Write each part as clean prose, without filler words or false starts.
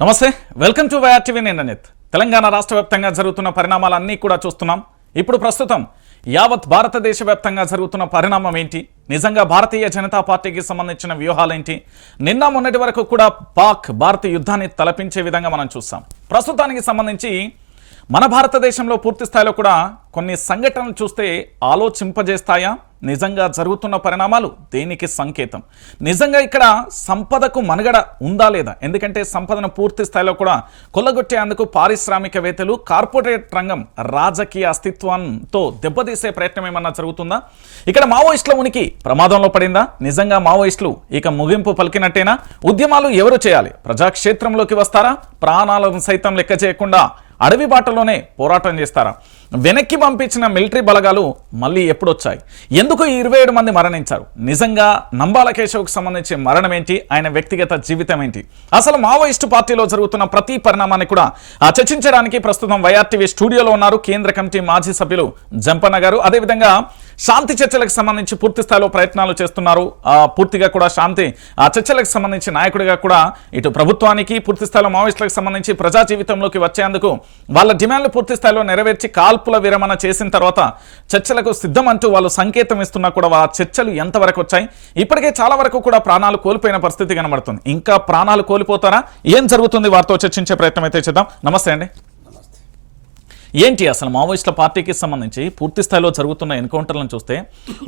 నమస్తే welcome to YR TV నేను అనిత్ తెలంగాణ రాష్ట్ర వ్యాప్తంగా జరుగుతున్న పరిణామాలన్నీ కూడా చూస్తున్నాం. ఇప్పుడు ప్రస్తుతం యావత్ భారతదేశ వ్యాప్తంగా జరుగుతున్న పరిణామం ఏంటి, నిజంగా భారతీయ జనతా పార్టీకి సంబంధించిన వ్యూహాలేంటి, నిన్న మొన్నటి వరకు కూడా పాక్ భారత యుద్ధాన్ని తలపించే విధంగా మనం చూస్తాం. ప్రస్తుతానికి సంబంధించి మన భారతదేశంలో పూర్తి స్థాయిలో కూడా కొన్ని సంఘటనలు చూస్తే ఆలోచింపజేస్తాయా, నిజంగా జరుగుతున్న పరిణామాలు దేనికి సంకేతం, నిజంగా ఇక్కడ సంపదకు మనుగడ ఉందా లేదా, ఎందుకంటే సంపదను పూర్తి స్థాయిలో కూడా కొల్లగొట్టేందుకు పారిశ్రామికవేత్తలు కార్పొరేట్ రంగం రాజకీయ అస్తిత్వంతో దెబ్బతీసే ప్రయత్నం ఏమన్నా జరుగుతుందా, ఇక్కడ మావోయిస్టుల ఉనికి ప్రమాదంలో పడిందా, నిజంగా మావోయిస్టులు ఇక ముగింపు పలికినట్టేనా, ఉద్యమాలు ఎవరు చేయాలి, ప్రజాక్షేత్రంలోకి వస్తారా, ప్రాణాలను సైతం లెక్క చేయకుండా అడవి బాటలోనే పోరాటం చేస్తారా, వెనక్కి పంపించిన మిలిటరీ బలగాలు మళ్ళీ ఎప్పుడొచ్చాయి, ఎందుకు ఈ 27 మంది మరణించారు, నిజంగా నంబాల కేశవ్కు సంబంధించి మరణం ఏంటి, ఆయన వ్యక్తిగత జీవితం ఏంటి, అసలు మావోయిస్టు పార్టీలో జరుగుతున్న ప్రతి పరిణామాన్ని కూడా చర్చించడానికి ప్రస్తుతం వైఆర్ టీవీ స్టూడియోలో ఉన్నారు కేంద్ర కమిటీ మాజీ సభ్యులు జంపన్న గారు. అదేవిధంగా శాంతి చర్చలకు సంబంధించి పూర్తి స్థాయిలో ప్రయత్నాలు చేస్తున్నారు, పూర్తిగా కూడా శాంతి చర్చలకు సంబంధించి నాయకుడిగా కూడా ఇటు ప్రభుత్వానికి పూర్తి స్థాయిలో మావోయిస్టులకు సంబంధించి ప్రజా జీవితంలోకి వచ్చేందుకు వాళ్ళ డిమాండ్లు పూర్తి స్థాయిలో నెరవేర్చి కాల్పుల విరమణ చేసిన తర్వాత చర్చలకు సిద్ధం అంటూ వాళ్ళు సంకేతం ఇస్తున్నా కూడా ఆ చర్చలు ఎంతవరకు వచ్చాయి, ఇప్పటికే చాలా వరకు కూడా ప్రాణాలు కోల్పోయిన పరిస్థితి కనబడుతుంది, ఇంకా ప్రాణాలు కోల్పోతారా, ఏం జరుగుతుంది వారితో చర్చించే ప్రయత్నం అయితే చేద్దాం. నమస్తే అండి. ఏంటి అసలు మావోయిస్టుల పార్టీకి సంబంధించి పూర్తి స్థాయిలో జరుగుతున్న ఎన్కౌంటర్లను చూస్తే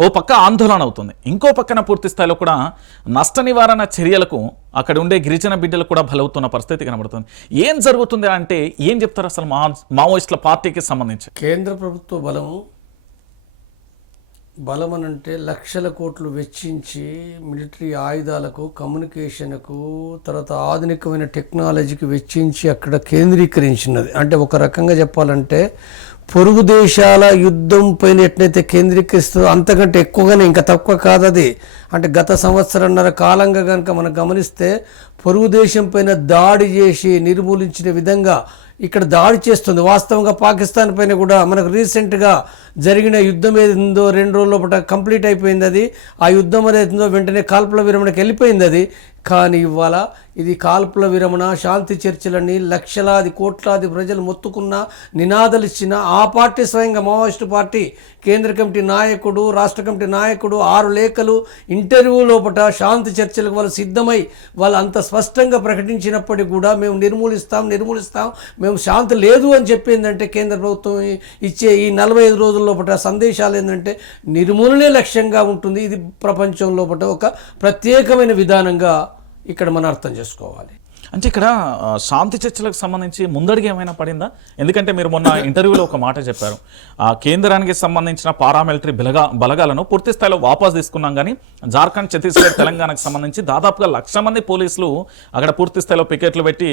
ఓ పక్క ఆందోళన అవుతుంది, ఇంకో పక్కన పూర్తి స్థాయిలో కూడా నష్ట నివారణ చర్యలకు అక్కడ ఉండే గిరిజన బిడ్డలు కూడా బలవుతున్న పరిస్థితి కనబడుతుంది. ఏం జరుగుతుంది అంటే ఏం చెప్తారు అసలు మావోయిస్టుల పార్టీకి సంబంధించి? కేంద్ర ప్రభుత్వ బలం అనంటే లక్షల కోట్లు వెచ్చించి మిలిటరీ ఆయుధాలకు, కమ్యూనికేషన్కు, తర్వాత ఆధునికమైన టెక్నాలజీకి వెచ్చించి అక్కడ కేంద్రీకరించినది. అంటే ఒక రకంగా చెప్పాలంటే పొరుగు దేశాల యుద్ధం పైన ఎట్లయితే కేంద్రీకరిస్తుందో అంతకంటే ఎక్కువగానే, ఇంకా తక్కువ కాదది. అంటే గత సంవత్సరంన్నర కాలంగా కనుక మనం గమనిస్తే పొరుగు దేశం పైన దాడి చేసి నిర్మూలించిన విధంగా ఇక్కడ దాడి చేస్తుంది. వాస్తవంగా పాకిస్తాన్ పైన కూడా మనకు రీసెంట్గా జరిగిన యుద్ధం ఏదో 2 రోజుల లోపల కంప్లీట్ అయిపోయింది. అది ఆ యుద్ధం ఏదైతుందో వెంటనే కాల్పుల విరమణకి వెళ్ళిపోయింది అది. కానీ ఇవాళ ఇది కాల్పుల విరమణ, శాంతి చర్చలని లక్షలాది కోట్లాది ప్రజలు మొత్తుకున్న, నినాదాలు ఇచ్చిన ఆ పార్టీ స్వయంగా మావోయిస్టు పార్టీ కేంద్ర కమిటీ నాయకుడు, రాష్ట్ర కమిటీ నాయకుడు 6 లేఖలు ఇంటర్వ్యూ లోపల శాంతి చర్చలకు వాళ్ళు సిద్ధమై వాళ్ళు అంత స్పష్టంగా ప్రకటించినప్పటికీ కూడా మేము నిర్మూలిస్తాం, మేము శాంతి లేదు అని చెప్పిందంటే కేంద్ర ప్రభుత్వం ఇచ్చే ఈ 45 రోజుల లోపల సందేశాలు ఏంటంటే నిర్మూలనే లక్ష్యంగా ఉంటుంది. ఇది ప్రపంచం లోపల ఒక ప్రత్యేకమైన విధానంగా ఇక్కడ మనం అర్థం చేసుకోవాలి. అంటే ఇక్కడ శాంతి చర్చలకు సంబంధించి ముందడుగు ఏమైనా పడిందా? ఎందుకంటే మీరు మొన్న ఇంటర్వ్యూలో ఒక మాట చెప్పారు, కేంద్రానికి సంబంధించిన పారామిలిటరీ బలగాలను పూర్తి స్థాయిలో వాపస్ తీసుకున్నాం, కానీ జార్ఖండ్, ఛత్తీస్గఢ్, తెలంగాణకు సంబంధించి దాదాపుగా 1,00,000 మంది పోలీసులు అక్కడ పూర్తి స్థాయిలో పికెట్లు పెట్టి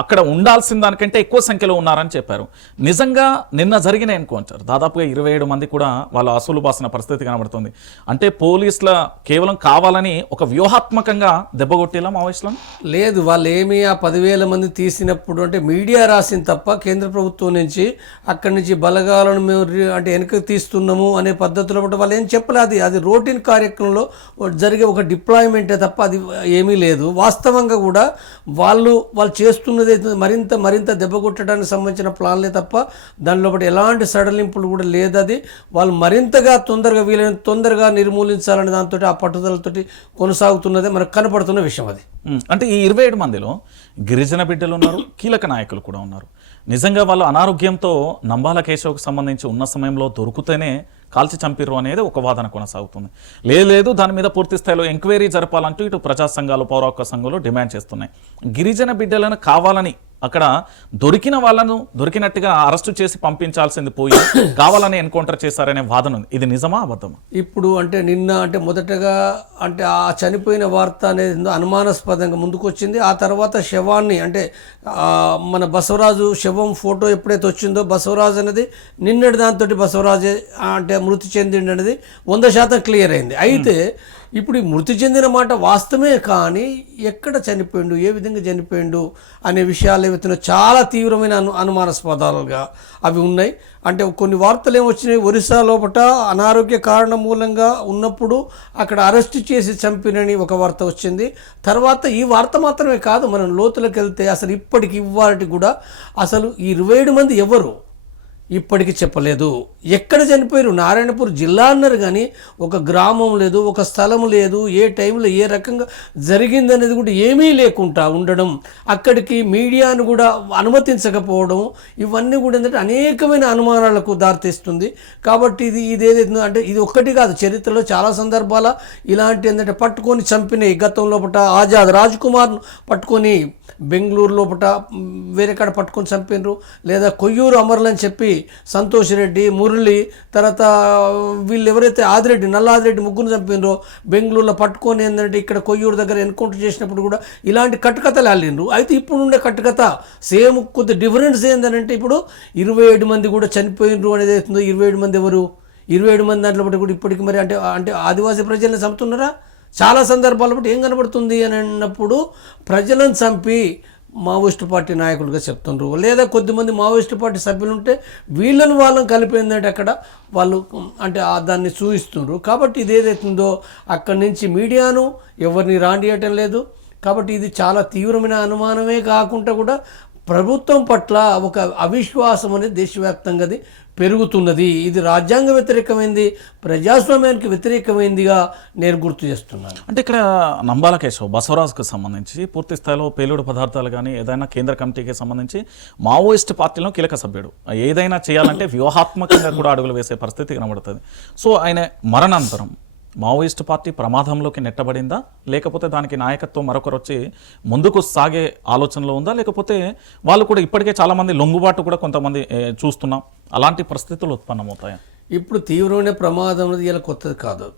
అక్కడ ఉండాల్సిన దానికంటే ఎక్కువ సంఖ్యలో ఉన్నారని చెప్పారు. నిజంగా నిన్న జరిగిన ఎన్కౌంటర్ దాదాపుగా 27 మంది కూడా వాళ్ళు అసలు బాసిన పరిస్థితి కనబడుతుంది. అంటే పోలీసుల కేవలం కావాలని ఒక వ్యూహాత్మకంగా దెబ్బగొట్టేలా మావోయిస్టులను లేదు, వాళ్ళు ఏమి ఆ 10,000 మంది తీసినప్పుడు అంటే మీడియా రాసింది తప్ప కేంద్ర ప్రభుత్వం నుంచి అక్కడి నుంచి బలగాలను మేము అంటే వెనక్కి తీస్తున్నాము అనే పద్ధతిలో వాళ్ళు ఏం చెప్పలేదు. అది రొటీన్ కార్యక్రమంలో జరిగే ఒక డిప్లాయ్మెంటే తప్ప అది ఏమీ లేదు. వాస్తవంగా కూడా వాళ్ళు చేస్తున్నది మరింత దెబ్బ కొట్టడానికి సంబంధించిన ప్లాన్లే తప్ప దానిలో ఎలాంటి సడలింపులు కూడా లేదు. అది వాళ్ళు మరింతగా వీలైనంత తొందరగా నిర్మూలించాలనే దాంతో ఆ పట్టుదలతోటి కొనసాగుతున్నదే మనకు కనపడుతున్న విషయం అది. అంటే ఈ 27 మందిలో గిరిజన బిడ్డలు ఉన్నారు, కీలక నాయకులు కూడా ఉన్నారు. నిజంగా వాళ్ళు అనారోగ్యంతో నంబాల కేశవ్కు సంబంధించి ఉన్న సమయంలో దొరికితేనే కాల్చి చంపిర్రు అనేది ఒక వాదన కొనసాగుతుంది. లేదు దాని మీద పూర్తి స్థాయిలో ఎంక్వైరీ జరపాలంటూ ఇటు ప్రజా సంఘాలు, పౌర హక్కు సంఘాలు డిమాండ్ చేస్తున్నాయి. గిరిజన బిడ్డలను కావాలని అక్కడ దొరికిన వాళ్ళను దొరికినట్టుగా అరెస్టు చేసి పంపించాల్సింది పోయి కావాలని ఎన్కౌంటర్ చేశారనే వాదన ఉంది. ఇది నిజమా అబద్ధమా? ఇప్పుడు అంటే నిన్న అంటే మొదటగా అంటే ఆ చనిపోయిన వార్త అనేది అనుమానాస్పదంగా ముందుకొచ్చింది. ఆ తర్వాత శవాన్ని అంటే మన బసవరాజు శవం ఫోటో ఎప్పుడైతే వచ్చిందో బసవరాజు అనేది నిన్నటి దాంతో బసవరాజే అంటే మృతి చెందిండి అనేది 100% క్లియర్ అయింది. అయితే ఇప్పుడు ఈ మృతి చెందిన మాట వాస్తవమే, కానీ ఎక్కడ చనిపోయిండు, ఏ విధంగా చనిపోయిండు అనే విషయాలు ఏవైతున్నాయో చాలా తీవ్రమైన అనుమానాస్పదాలుగా అవి ఉన్నాయి. అంటే కొన్ని వార్తలు ఏమొచ్చినాయి, ఒరిస్సా లోపల అనారోగ్య కారణం మూలంగా ఉన్నప్పుడు అక్కడ అరెస్ట్ చేసి చంపినని ఒక వార్త వచ్చింది. తర్వాత ఈ వార్త మాత్రమే కాదు, మనం లోతులకు వెళ్తే అసలు ఇప్పటికి ఇవాళకి కూడా అసలు ఈ 27 మంది ఎవరు ఇప్పటికీ చెప్పలేదు. ఎక్కడ చనిపోయారు? నారాయణపూర్ జిల్లా అన్నారు, కానీ ఒక గ్రామం లేదు, ఒక స్థలం లేదు, ఏ టైంలో ఏ రకంగా జరిగిందనేది కూడా ఏమీ లేకుండా ఉండడం, అక్కడికి మీడియాను కూడా అనుమతించకపోవడం, ఇవన్నీ కూడా ఏంటంటే అనేకమైన అనుమానాలకు దారితీస్తుంది. కాబట్టి ఇదేదైతుందో అంటే ఇది ఒక్కటి కాదు, చరిత్రలో చాలా సందర్భాల ఇలాంటి ఏంటంటే పట్టుకొని చంపినాయి. గతం లోపల ఆజాద్ రాజ్ కుమార్ను పట్టుకొని బెంగళూరు లోపల వేరే కాడ పట్టుకొని చంపినరు, లేదా కొయ్యూరు అమరులు అని చెప్పి సంతోష్ రెడ్డి, మురళి, తర్వాత వీళ్ళు ఎవరైతే ఆదిరెడ్డి, నల్ల ఆదిరెడ్డి ముగ్గురు చంపినరో బెంగళూరులో పట్టుకొని ఏంటంటే ఇక్కడ కొయ్యూరు దగ్గర ఎన్కౌంటర్ చేసినప్పుడు కూడా ఇలాంటి కట్టుకథలు అల్లిండ్రు. అయితే ఇప్పుడు ఉండే కట్టుకథ సేమ్, కొద్ది డిఫరెన్స్ ఏంటంటే ఇప్పుడు 27 మంది కూడా చనిపోయినరు అనేది అవుతుందో. 27 మంది ఎవరు? 27 మంది దాంట్లో కూడా ఇప్పటికి మరి అంటే అంటే ఆదివాసీ ప్రజల్ని చంపుతున్నారా? చాలా సందర్భాల్లో బట్టి ఏం కనబడుతుంది అని అన్నప్పుడు ప్రజలను చంపి మావోయిస్టు పార్టీ నాయకులుగా చెప్తుండ్రు, లేదా కొద్దిమంది మావోయిస్టు పార్టీ సభ్యులు ఉంటే వాళ్ళని కలిపిందంటే అక్కడ వాళ్ళు అంటే దాన్ని చూపిస్తుండ్రు. కాబట్టి ఇది ఏదైతుందో అక్కడి నుంచి మీడియాను ఎవరిని రాండియటం లేదు. కాబట్టి ఇది చాలా తీవ్రమైన అనుమానమే కాకుండా కూడా ప్రభుత్వం పట్ల ఒక అవిశ్వాసం అనేది దేశవ్యాప్తంగా పెరుగుతున్నది. ఇది రాజ్యాంగ వ్యతిరేకమైంది, ప్రజాస్వామ్యానికి వ్యతిరేకమైందిగా నేను గుర్తు చేస్తున్నాను. అంటే ఇక్కడ నంబాల కేశవ్ బసవరాజ్కు సంబంధించి పూర్తి స్థాయిలో పేలుడు పదార్థాలు కానీ ఏదైనా కేంద్ర కమిటీకి సంబంధించి మావోయిస్ట్ పార్టీలో కీలక సభ్యుడు, ఏదైనా చేయాలంటే వ్యూహాత్మకంగా కూడా అడుగులు వేసే పరిస్థితి కనబడుతుంది. సో ఆయన మరణాంతరం మావోయిస్ట్ పార్టీ ప్రమాదంలోకి నెట్టబడిందా, లేకపోతే దానికి నాయకత్వం మరొకరు వచ్చి ముందుకు సాగే ఆలోచనలో ఉందా, లేకపోతే వాళ్ళు కూడా ఇప్పటికే చాలామంది లొంగుబాటు కూడా కొంతమంది చూస్తున్నాం, అలాంటి పరిస్థితులు ఉత్పన్నమవుతాయా? ఇప్పుడు తీవ్రమైన ప్రమాదం అనేది ఇలా కొత్తది కాదు.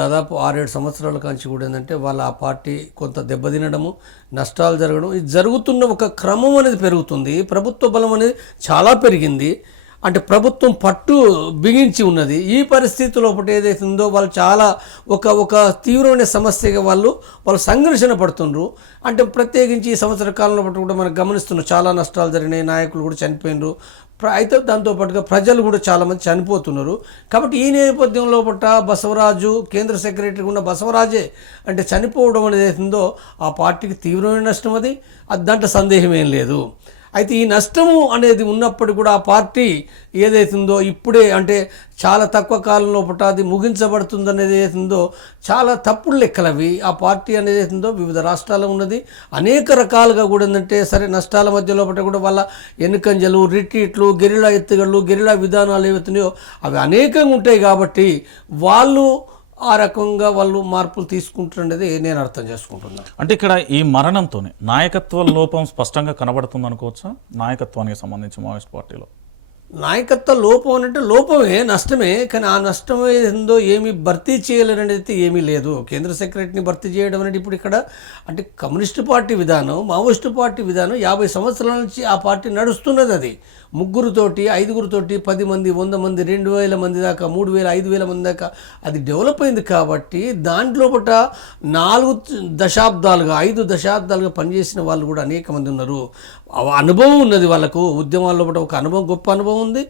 దాదాపు 6-7 సంవత్సరాల కాంచి కూడా ఏంటంటే వాళ్ళ ఆ పార్టీ కొంత దెబ్బతినడము, నష్టాలు జరగడం, ఇది జరుగుతున్న ఒక క్రమం అనేది పెరుగుతుంది. ప్రభుత్వ బలం అనేది చాలా పెరిగింది. అంటే ప్రభుత్వం పట్టు బిగించి ఉన్నది. ఈ పరిస్థితిలో ఒకటి ఏదైతుందో వాళ్ళు చాలా ఒక తీవ్రమైన సమస్యగా వాళ్ళు సంఘర్షణ పడుతుండ్రు. అంటే ప్రత్యేకించి ఈ సంవత్సర కాలంలో కూడా మనం గమనిస్తున్నాం, చాలా నష్టాలు జరిగినాయి, నాయకులు కూడా చనిపోయినారు. అయితే దాంతోపాటుగా ప్రజలు కూడా చాలామంది చనిపోతున్నారు. కాబట్టి ఈ నేపథ్యంలో బసవరాజు కేంద్ర సెక్రటరీ ఉన్న బసవరాజే అంటే చనిపోవడం అనేది ఏదైతుందో ఆ పార్టీకి తీవ్రమైన నష్టం, అది దాంట్లో సందేహం ఏం లేదు. అయితే ఈ నష్టము అనేది ఉన్నప్పటికీ కూడా ఆ పార్టీ ఏదైతుందో ఇప్పుడే అంటే చాలా తక్కువ కాలంలో అది ముగించబడుతుంది అనేది ఏదైతుందో చాలా తప్పుడు లెక్కలవి. ఆ పార్టీ అనేది ఏదైతుందో వివిధ రాష్ట్రాల్లో ఉన్నది, అనేక రకాలుగా కూడా ఏంటంటే సరే నష్టాల మధ్యలో కూడా వాళ్ళ ఎన్నికంజలు, రిట్రీట్లు, గెరిలా ఎత్తుగళ్ళు, గెరిలా విధానాలు ఏవైతున్నాయో అవి అనేకంగా ఉంటాయి. కాబట్టి వాళ్ళు ఆ రకంగా వాళ్ళు మార్పులు తీసుకుంటున్నది నేను అర్థం చేసుకుంటున్నాను. అంటే ఇక్కడ ఈ మరణంతోనే నాయకత్వ లోపం స్పష్టంగా కనబడుతుంది అనుకోవచ్చా? నాయకత్వానికి సంబంధించి మావోయిస్ట్ పార్టీలో నాయకత్వ లోపం అంటే లోపమే, నష్టమే. కానీ ఆ నష్టం ఏందో ఏమీ భర్తీ చేయలేనది ఏమీ లేదు. కేంద్ర సెక్రటరీని భర్తీ చేయడం అనేది ఇప్పుడు ఇక్కడ అంటే కమ్యూనిస్టు పార్టీ విధానం, మావోయిస్టు పార్టీ విధానం 50 సంవత్సరాల నుంచి ఆ పార్టీ నడుస్తున్నది. అది 3తోటి 5తోటి 10 మంది 100 మంది 2000 మంది దాకా 3000 5000 మంది దాకా అది డెవలప్ అయింది. కాబట్టి దాంట్లో 4 దశాబ్దాలుగా 5 దశాబ్దాలుగా పనిచేసిన వాళ్ళు కూడా అనేక మంది ఉన్నారు. అనుభవం ఉన్నది వాళ్ళకు, ఉద్యమాల్లో ఒక అనుభవం, గొప్ప అనుభవం ఉంది.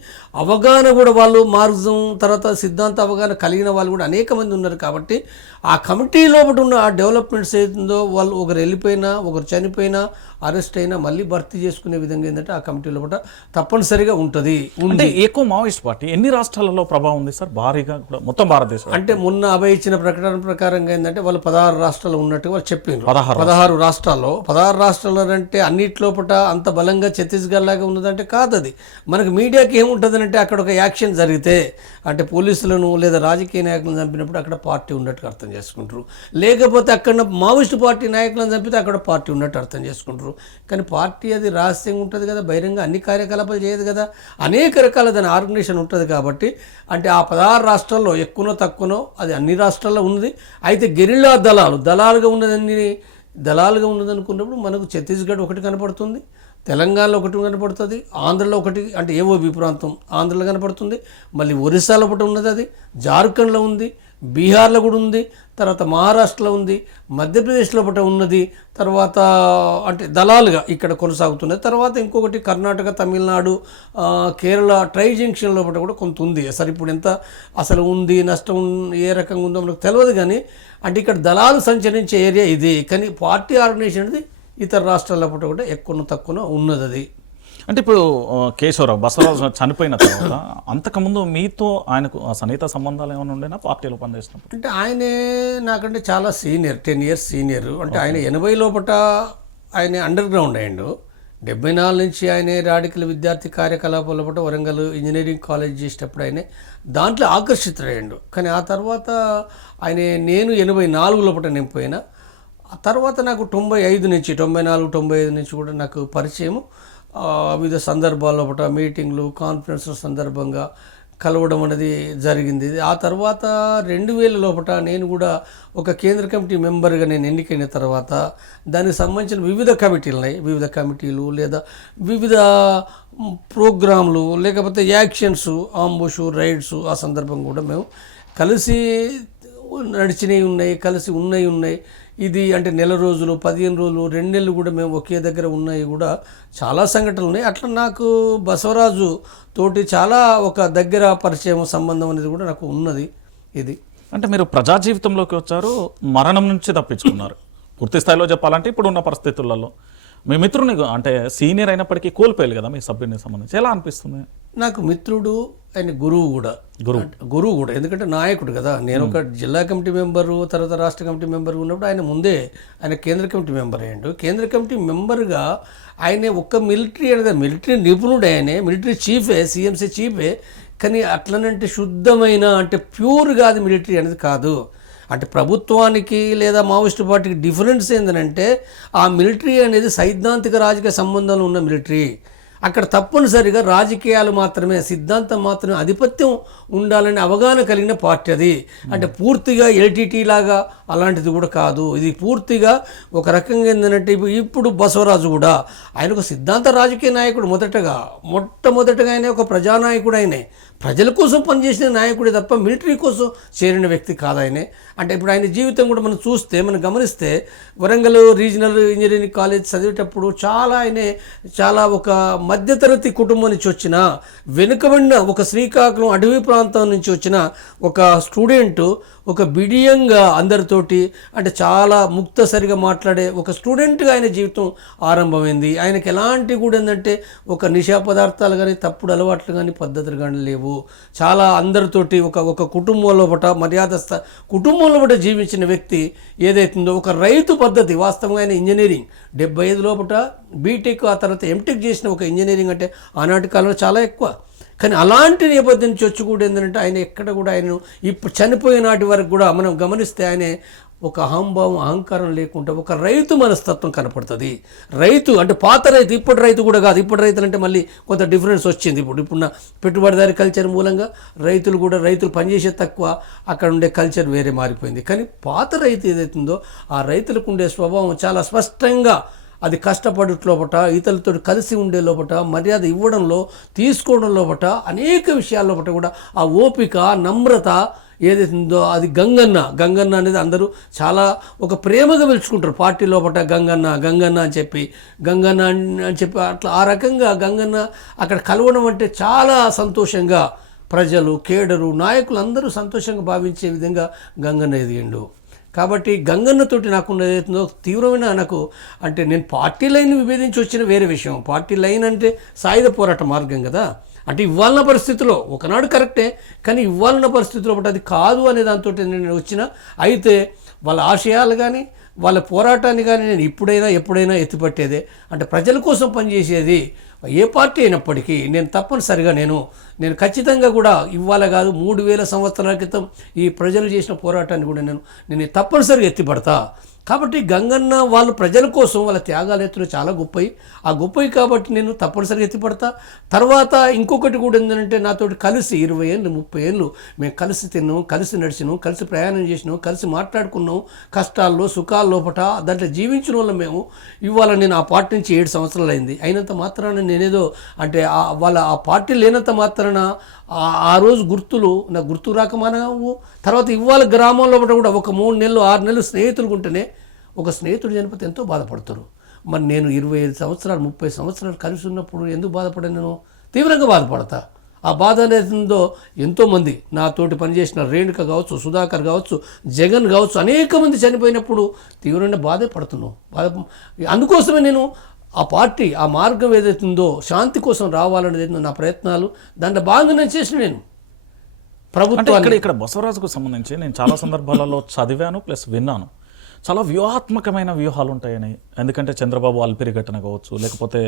అవగాహన కూడా వాళ్ళు మార్గం తర్వాత సిద్ధాంత అవగాహన కలిగిన వాళ్ళు కూడా అనేక మంది ఉన్నారు. కాబట్టి ఆ కమిటీ లోపల ఉన్న ఆ డెవలప్మెంట్స్ ఏదో వాళ్ళు ఒకరు వెళ్ళిపోయినా, ఒకరు చనిపోయినా, అరెస్ట్ అయినా మళ్ళీ భర్తీ చేసుకునే విధంగా ఏంటంటే ఆ కమిటీ లోపల తప్పనిసరిగా ఉంటుంది. అంటే ఎక్కువ మావోయిస్ట్ పార్టీ ఎన్ని రాష్ట్రాలలో ప్రభావం ఉంది సార్? భారీగా కూడా మొత్తం భారతదేశం అంటే మొన్న అభయ ఇచ్చిన ప్రకటన ప్రకారంగా ఏంటంటే వాళ్ళు 16 రాష్ట్రాలు ఉన్నట్టు వాళ్ళు చెప్పిండ్రు. 16 రాష్ట్రాల్లో 16 రాష్ట్రాలు అంటే అన్నిట్లోపట అంత బలంగా ఛత్తీస్గఢ్ లాగా ఉన్నదంటే కాదు. అది మనకు మీడియాకి ఏముంటుంది అంటే అక్కడ ఒక యాక్షన్ జరిగితే అంటే పోలీసులను లేదా రాజకీయ నాయకులను చంపినప్పుడు అక్కడ పార్టీ ఉన్నట్టు అర్థం చేసుకుంటారు, లేకపోతే అక్కడ మావోయిస్టు పార్టీ నాయకులను చంపితే అక్కడ పార్టీ ఉన్నట్టు అర్థం చేసుకుంటారు. కానీ పార్టీ అది రహస్యంగా ఉంటుంది కదా, బహిరంగ అన్ని కార్యకలాపాలు చేయదు కదా, అనేక రకాల దాని ఆర్గనైజేషన్ ఉంటుంది. కాబట్టి అంటే ఆ 16 రాష్ట్రాల్లో ఎక్కువనో తక్కువనో అది అన్ని రాష్ట్రాల్లో ఉన్నది. అయితే గెరిల్లా దళాలుగా ఉన్నదనుకున్నప్పుడు మనకు ఛత్తీస్గఢ్ ఒకటి కనపడుతుంది, తెలంగాణలో ఒకటి కనపడుతుంది, ఆంధ్రలో ఒకటి అంటే ఏఓబి ప్రాంతం ఆంధ్రలో కనపడుతుంది, మళ్ళీ ఒరిస్సాలో ఒకటి ఉన్నది, అది జార్ఖండ్లో ఉంది, బీహార్లో కూడా ఉంది, తర్వాత మహారాష్ట్రలో ఉంది, మధ్యప్రదేశ్లో ఒకటి ఉన్నది, తర్వాత అంటే దళాలుగా ఇక్కడ కొనసాగుతున్నది. తర్వాత ఇంకొకటి కర్ణాటక, తమిళనాడు, కేరళ ట్రై జంక్షన్లో ఒకటి కూడా కొంత ఉంది. సరే ఇప్పుడు ఎంత అసలు ఉంది, నష్టం ఏ రకంగా ఉందో మనకు తెలియదు, కానీ అంటే ఇక్కడ దళాలు సంచరించే ఏరియా ఇది. కానీ పార్టీ ఆర్గనైజేషన్ అనేది ఇతర రాష్ట్రాల్లో కూడా ఎక్కువ తక్కువ ఉన్నది అది. అంటే ఇప్పుడు కేశవరావు బసవరాజు చనిపోయిన తర్వాత అంతకుముందు మీతో ఆయనకు సన్నిహిత సంబంధాలు ఏమైనా ఉండేనా పార్టీలో పనిచేసినప్పుడు? అంటే ఆయనే నాకంటే చాలా సీనియర్, 10 years సీనియర్. అంటే ఆయన 80 లోపట ఆయన అండర్ గ్రౌండ్ అయ్యిండు. 74 నుంచి ఆయన రాడికల్ విద్యార్థి కార్యకలాపాల లోపల వరంగల్ ఇంజనీరింగ్ కాలేజ్ చేసేటప్పుడు ఆయన దాంట్లో ఆకర్షితుడయ్యాడు. కానీ ఆ తర్వాత నేను 84 లోపల నేను పోయినా. ఆ తర్వాత నాకు 95 నుంచి 94, 95 నుంచి కూడా నాకు పరిచయం. వివిధ సందర్భాల్లో ఒకట మీటింగ్లు, కాన్ఫరెన్స్ల సందర్భంగా కలవడం అనేది జరిగింది. ఆ తర్వాత 2000 లోపల నేను కూడా ఒక కేంద్ర కమిటీ మెంబర్గా నేను ఎన్నికైన తర్వాత దానికి సంబంధించిన వివిధ కమిటీలు ఉన్నాయి. వివిధ కమిటీలు లేదా వివిధ ప్రోగ్రాంలు లేకపోతే యాక్షన్స్, ఆంబుష్, రైడ్స్ ఆ సందర్భం కూడా మేము కలిసి నడిచినవి ఉన్నాయి, కలిసి ఉన్నాయి. ఇది అంటే నెల రోజులు, 15 రోజులు, 2 నెలలు కూడా మేము ఒకే దగ్గర ఉన్నాయి కూడా చాలా సంఘటనలు ఉన్నాయి. అట్లా నాకు బసవరాజు తోటి చాలా ఒక దగ్గర పరిచయం, సంబంధం అనేది కూడా నాకు ఉన్నది. ఇది అంటే మీరు ప్రజా జీవితంలోకి వచ్చారు, మరణం నుంచి తప్పించుకున్నారు. పూర్తి స్థాయిలో చెప్పాలంటే ఇప్పుడున్న పరిస్థితులలో మీ మిత్రుని అంటే సీనియర్ అయినప్పటికీ కోల్పోయాలి కదా మీ సభ్యుని సంబంధించి, ఎలా అనిపిస్తుంది? నాకు మిత్రుడు, ఆయన గురువు కూడా. ఎందుకంటే నాయకుడు కదా. నేను ఒక జిల్లా కమిటీ మెంబరు, తర్వాత రాష్ట్ర కమిటీ మెంబర్ ఉన్నప్పుడు ఆయన కేంద్ర కమిటీ మెంబర్ అయ్యాడు. కేంద్ర కమిటీ మెంబర్గా ఆయన ఒక్క మిలిటరీ నిపుణుడు, ఆయనే మిలిటరీ చీఫే, సిఎంసీ చీఫే. కానీ అట్లనంటే శుద్ధమైన అంటే ప్యూర్గా అది మిలిటరీ అనేది కాదు. అంటే ప్రభుత్వానికి లేదా మావోయిస్టు పార్టీకి డిఫరెన్స్ ఏంటంటే ఆ మిలిటరీ అనేది సైద్ధాంతిక రాజకీయ సంబంధాలు ఉన్న మిలిటరీ. అక్కడ తప్పనిసరిగా రాజకీయాలు మాత్రమే, సిద్ధాంతం మాత్రమే ఆధిపత్యం ఉండాలని అవగాహన కలిగిన పార్టీ అది. అంటే పూర్తిగా ఎల్టీటీ లాగా అలాంటిది కూడా కాదు. ఇది పూర్తిగా ఒక రకంగా ఏంటంటే ఇప్పుడు బసవరాజు కూడా ఆయన ఒక సిద్ధాంత రాజకీయ నాయకుడు. మొట్టమొదటగా ఆయన ఒక ప్రజానాయకుడు. ఆయనే ప్రజల కోసం పనిచేసిన నాయకుడే తప్ప మిలిటరీ కోసం చేరిన వ్యక్తి కాదు ఆయనే. అంటే ఇప్పుడు ఆయన జీవితం కూడా మనం చూస్తే, మనం గమనిస్తే వరంగల్ రీజనల్ ఇంజనీరింగ్ కాలేజ్ చదివేటప్పుడు చాలా ఒక మధ్యతరగతి కుటుంబం నుంచి వచ్చిన, వెనుకబడిన ఒక శ్రీకాకుళం అడవి ప్రాంతం నుంచి వచ్చిన ఒక స్టూడెంట్ ఒక బిడియంగా అందరితోటి అంటే చాలా ముక్తసరిగా మాట్లాడే ఒక స్టూడెంట్గా ఆయన జీవితం ఆరంభమైంది. ఆయనకి ఎలాంటి కూడా ఏంటంటే ఒక నిశా పదార్థాలు కానీ, తప్పుడు అలవాట్లు కానీ, పద్ధతులు కానీ లేవు. చాలా అందరితోటి ఒక కుటుంబంలో మర్యాదస్థ కుటుంబంలో జీవించిన వ్యక్తి ఏదైతుందో ఒక రైతు పద్ధతి. వాస్తవంగా ఆయన ఇంజనీరింగ్ 75 లోపల బీటెక్, ఆ తర్వాత ఎంటెక్ చేసిన ఒక ఇంజనీరింగ్ అంటే ఆనాటి కాలంలో చాలా ఎక్కువ. కానీ అలాంటి నేపథ్యం నుంచి వచ్చి కూడా ఏంటంటే ఆయన ఎక్కడ కూడా ఆయన ఇప్పుడు చనిపోయే నాటి వరకు కూడా మనం గమనిస్తే ఆయన ఒక అహంభావం, అహంకారం లేకుండా ఒక రైతు మనస్తత్వం కనపడుతుంది. రైతు అంటే పాత రైతు, ఇప్పటి రైతు కూడా కాదు. ఇప్పటి రైతులు అంటే మళ్ళీ కొంత డిఫరెన్స్ వచ్చింది. ఇప్పుడున్న పెట్టుబడిదారి కల్చర్ మూలంగా రైతులు పనిచేసే తక్కువ, అక్కడ ఉండే కల్చర్ వేరే మారిపోయింది. కానీ పాత రైతు ఏదైతుందో ఆ రైతులకు ఉండే స్వభావం చాలా స్పష్టంగా అది కష్టపడట లోపట, ఇతరులతో కలిసి ఉండే లోపట, మర్యాద ఇవ్వడంలో, తీసుకోవడం లోపట, అనేక విషయాల లోపట కూడా ఆ ఓపిక, నమ్రత ఏదైతుందో అది గంగన్న అనేది అందరూ చాలా ఒక ప్రేమగా పిలుచుకుంటారు పార్టీ లోపల. గంగన్న అని చెప్పి అట్లా ఆ రకంగా గంగన్న అక్కడ కలవడం అంటే చాలా సంతోషంగా ప్రజలు, కేడరు, నాయకులు అందరూ సంతోషంగా భావించే విధంగా గంగన్న ఎదిగిండు. కాబట్టి గంగన్నతోటి నాకున్న ఏదైతుందో తీవ్రమైన నాకు అంటే నేను పార్టీ లైన్ విభేదించి వచ్చిన వేరే విషయం. పార్టీ లైన్ అంటే సాయుధ పోరాట మార్గం కదా. అంటే ఇవ్వాలన్న పరిస్థితిలో ఒకనాడు కరెక్టే, కానీ ఇవ్వాలన్న పరిస్థితిలో ఒకటి అది కాదు అనే దాంతో నేను వచ్చిన. అయితే వాళ్ళ ఆశయాలు కానీ వాళ్ళ పోరాటాన్ని కానీ నేను ఎప్పుడైనా ఎత్తిపట్టేదే. అంటే ప్రజల కోసం పనిచేసేది ఏ పార్టీ అయినప్పటికీ నేను తప్పనిసరిగా నేను ఖచ్చితంగా కూడా ఇవ్వాల కాదు, 3000 సంవత్సరాల క్రితం ఈ ప్రజలు చేసిన పోరాటాన్ని కూడా నేను తప్పనిసరిగా ఎత్తిపడతా. కాబట్టి గంగన్న వాళ్ళు ప్రజల కోసం వాళ్ళ త్యాగాలు ఎత్తులు చాలా గొప్పవి. ఆ గొప్పవి కాబట్టి నేను తప్పనిసరిగా ఎత్తిపడతా. తర్వాత ఇంకొకటి కూడా ఏంటంటే నాతోటి కలిసి 20 ఏళ్ళు 30 ఏళ్ళు మేము కలిసి తిన్నాం, కలిసి నడిచినాం, కలిసి ప్రయాణం చేసినాం, కలిసి మాట్లాడుకున్నాం, కష్టాల్లో సుఖాల లోపట దాంట్లో జీవించిన వాళ్ళం మేము. ఇవాళ నేను ఆ పార్టీ నుంచి 7 సంవత్సరాలు అయింది. అయినంత మాత్రాన నేనేదో అంటే వాళ్ళ ఆ పార్టీ లేనంత మాత్రాన ఆ రోజు గుర్తులు నాకు గుర్తు రాకమానవు. తర్వాత ఇవాళ గ్రామంలో కూడా ఒక 3 నెలలు 6 నెలలు స్నేహితులు ఉంటేనే ఒక స్నేహితుడు చనిపోతే ఎంతో బాధపడతారు. మరి నేను 25 సంవత్సరాలు 30 సంవత్సరాలు కలిసి ఉన్నప్పుడు ఎందుకు బాధపడాను? నేను తీవ్రంగా బాధపడతా. ఆ బాధ అనేది ఉందో ఎంతోమంది నాతోటి పనిచేసిన రేణుక కావచ్చు, సుధాకర్ కావచ్చు, జగన్ కావచ్చు, అనేక మంది చనిపోయినప్పుడు తీవ్రంగా బాధే పడుతున్నాం. అందుకోసమే నేను ఆ పార్టీ ఆ మార్గం ఏదైతే ఉందో శాంతి కోసం రావాలనేది నా ప్రయత్నాలు. దాంట్లో భాగంగా నేను చేసిన నేను ప్రభుత్వాన్ని ఇక్కడ బసవరాజుకు సంబంధించి నేను చాలా సందర్భాలలో చదివాను ప్లస్ విన్నాను. చాలా వ్యూహాత్మకమైన వ్యూహాలు ఉంటాయని. ఎందుకంటే చంద్రబాబు అల్పిరి ఘటన కావచ్చు, లేకపోతే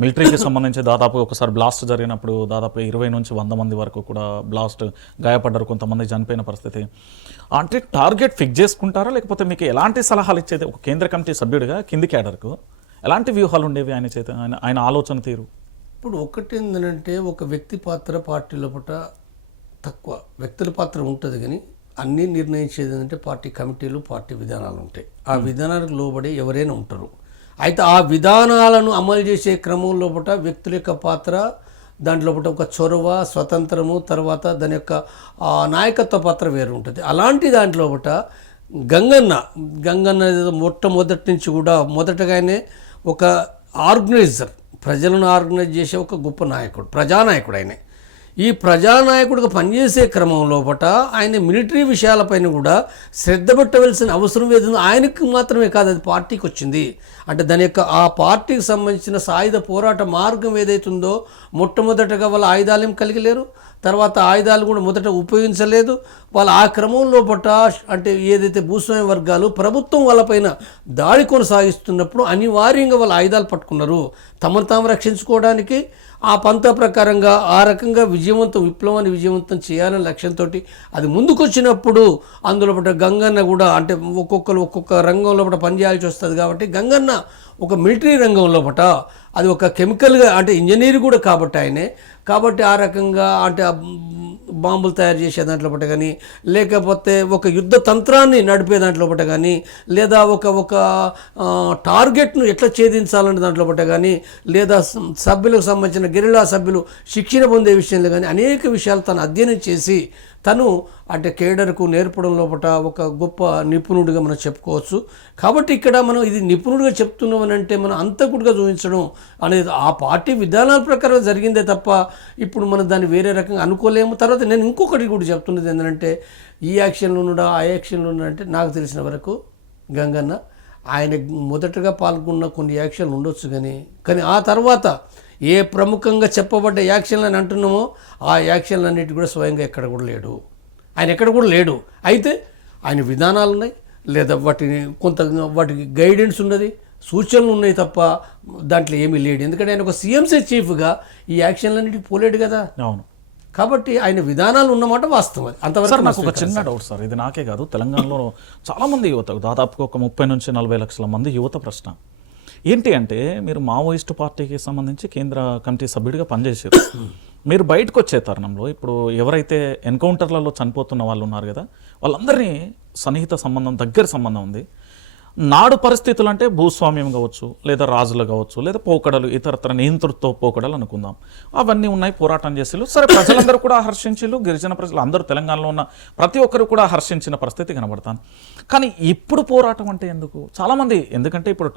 మిలిటరీకి సంబంధించి దాదాపు ఒకసారి బ్లాస్ట్ జరిగినప్పుడు దాదాపు 20 నుంచి 100 మంది వరకు కూడా బ్లాస్ట్ గాయపడ్డారు, కొంతమంది చనిపోయిన పరిస్థితి. అంటే టార్గెట్ ఫిక్స్ చేసుకుంటారా, లేకపోతే మీకు ఎలాంటి సలహాలు ఇచ్చేది ఒక కేంద్ర కమిటీ సభ్యుడిగా కింది క్యాడర్కు ఎలాంటి వ్యూహాలు ఉండేవి ఆయన చేత, ఆయన ఆలోచన తీరు? ఇప్పుడు ఒకటి ఏంటంటే ఒక వ్యక్తి పాత్ర పార్టీ లోపల తక్కువ, వ్యక్తుల పాత్ర ఉంటుంది కానీ అన్నీ నిర్ణయించేది ఏంటంటే పార్టీ కమిటీలు, పార్టీ విధానాలు ఉంటాయి. ఆ విధానాలకు లోబడి ఎవరైనా ఉంటారు. అయితే ఆ విధానాలను అమలు చేసే క్రమం లోపల వ్యక్తుల యొక్క పాత్ర, దాంట్లో ఒక చొరవ, స్వతంత్రము, తర్వాత దాని యొక్క నాయకత్వ పాత్ర వేరు ఉంటుంది. అలాంటి దాంట్లో గంగన్న మొట్టమొదటి నుంచి కూడా మొదటగానే ఒక ఆర్గనైజర్, ప్రజలను ఆర్గనైజ్ చేసే ఒక గొప్ప నాయకుడు, ప్రజానాయకుడు. ఆయన ఈ ప్రజానాయకుడిగా పనిచేసే క్రమం లోపల ఆయన మిలిటరీ విషయాలపైన కూడా శ్రద్ధ పెట్టవలసిన అవసరం ఏదో ఆయనకు మాత్రమే కాదు, అది పార్టీకి వచ్చింది. అంటే దాని యొక్క ఆ పార్టీకి సంబంధించిన సాయుధ పోరాట మార్గం ఏదైతుందో మొట్టమొదటగా వాళ్ళ ఆయుధాలు ఏం కలిగి లేరు, తర్వాత ఆయుధాలు కూడా మొదట ఉపయోగించలేదు. వాళ్ళ ఆ క్రమంలో అంటే ఏదైతే భూస్వామ్య వర్గాలు ప్రభుత్వం వాళ్ళపైన దాడి కొనసాగిస్తున్నప్పుడు అనివార్యంగా వాళ్ళ ఆయుధాలు పట్టుకున్నారు తమను తాము రక్షించుకోవడానికి. ఆ పంత ప్రకారంగా ఆ రకంగా విప్లవాన్ని విజయవంతం చేయాలనే లక్ష్యంతో అది ముందుకొచ్చినప్పుడు అందులో గంగన్న కూడా అంటే ఒక్కొక్కరు ఒక్కొక్క రంగంలో పనిచేయాల్సి వస్తుంది. కాబట్టి గంగన్న ఒక మిలిటరీ రంగంలో అది ఒక కెమికల్గా అంటే ఇంజనీర్ కూడా కాబట్టి ఆయనే. కాబట్టి ఆ రకంగా అంటే బాంబులు తయారు చేసే దాంట్లో కానీ, లేకపోతే ఒక యుద్ధ తంత్రాన్ని నడిపే దాంట్లో కానీ, లేదా ఒక టార్గెట్ను ఎట్లా ఛేదించాలనే దాంట్లో కానీ, లేదా సభ్యులకు సంబంధించిన గెరిల్లా సభ్యులు శిక్షణ పొందే విషయంలో కానీ అనేక విషయాలు తను అధ్యయనం చేసి తను అంటే కేడర్కు నేర్పడం లోపల ఒక గొప్ప నిపుణుడిగా మనం చెప్పుకోవచ్చు. కాబట్టి ఇక్కడ మనం ఇది నిపుణుడిగా చెప్తున్నామని అంటే మనం అంతకుడిగా చూపించడం అనేది ఆ పార్టీ విధానాల ప్రకారం జరిగిందే తప్ప ఇప్పుడు మనం దాన్ని వేరే రకంగా అనుకోలేము. తర్వాత నేను ఇంకొకటి కూడా చెప్తున్నది ఏంటంటే ఈ యాక్షన్లో ఉన్నాడా ఆ యాక్షన్లో ఉన్నాడంటే నాకు తెలిసిన వరకు గంగన్న ఆయన మొదటగా పాల్గొన్న కొన్ని యాక్షన్లు ఉండొచ్చు కానీ ఆ తర్వాత ఏ ప్రముఖంగా చెప్పబడ్డ యాక్షన్లు అని అంటున్నామో ఆ యాక్షన్లు అన్నిటి కూడా స్వయంగా ఎక్కడ కూడా లేడు, ఆయన ఎక్కడ కూడా లేడు. అయితే ఆయన విధానాలు ఉన్నాయి, లేదా వాటికి గైడెన్స్ ఉన్నది, సూచనలు ఉన్నాయి తప్ప దాంట్లో ఏమీ లేడు. ఎందుకంటే ఆయన ఒక సీఎంసీ చీఫ్గా ఈ యాక్షన్లన్నిటికీ పోలేడు కదా. అవును. కాబట్టి ఆయన విధానాలు ఉన్నమాట వాస్తవం. అంతవరకు నాకు ఒక చిన్న డౌట్ సార్, ఇది నాకే కాదు తెలంగాణలో చాలామంది యువత, దాదాపుగా ఒక 30 నుంచి 40 లక్షల మంది యువత ప్రశ్న ఏంటి అంటే, మీరు మావోయిస్టు పార్టీకి సంబంధించి కేంద్ర కమిటీ సభ్యుడిగా పనిచేసారు. మీరు బయటకు వచ్చే తరుణంలో ఇప్పుడు ఎవరైతే ఎన్కౌంటర్లలో చనిపోతున్న వాళ్ళు ఉన్నారు కదా, వాళ్ళందరినీ సన్నిహిత సంబంధం, దగ్గర సంబంధం ఉంది. నాడు పరిస్థితులు అంటే భూస్వామ్యం కావచ్చు, లేదా రాజులు కావచ్చు, లేదా పోకడలు, ఇతరత్ర నియంతృత్వ పోకడలు అనుకుందాం, అవన్నీ ఉన్నాయి. పోరాటం చేసేలు సరే, ప్రజలందరూ కూడా హర్షించిలు, గిరిజన ప్రజలు అందరూ తెలంగాణలో ఉన్న ప్రతి ఒక్కరు కూడా హర్షించిన పరిస్థితి కనబడతాను. కానీ ఇప్పుడు పోరాటం అంటే ఎందుకు? చాలామంది ఎందుకంటే ఇప్పుడు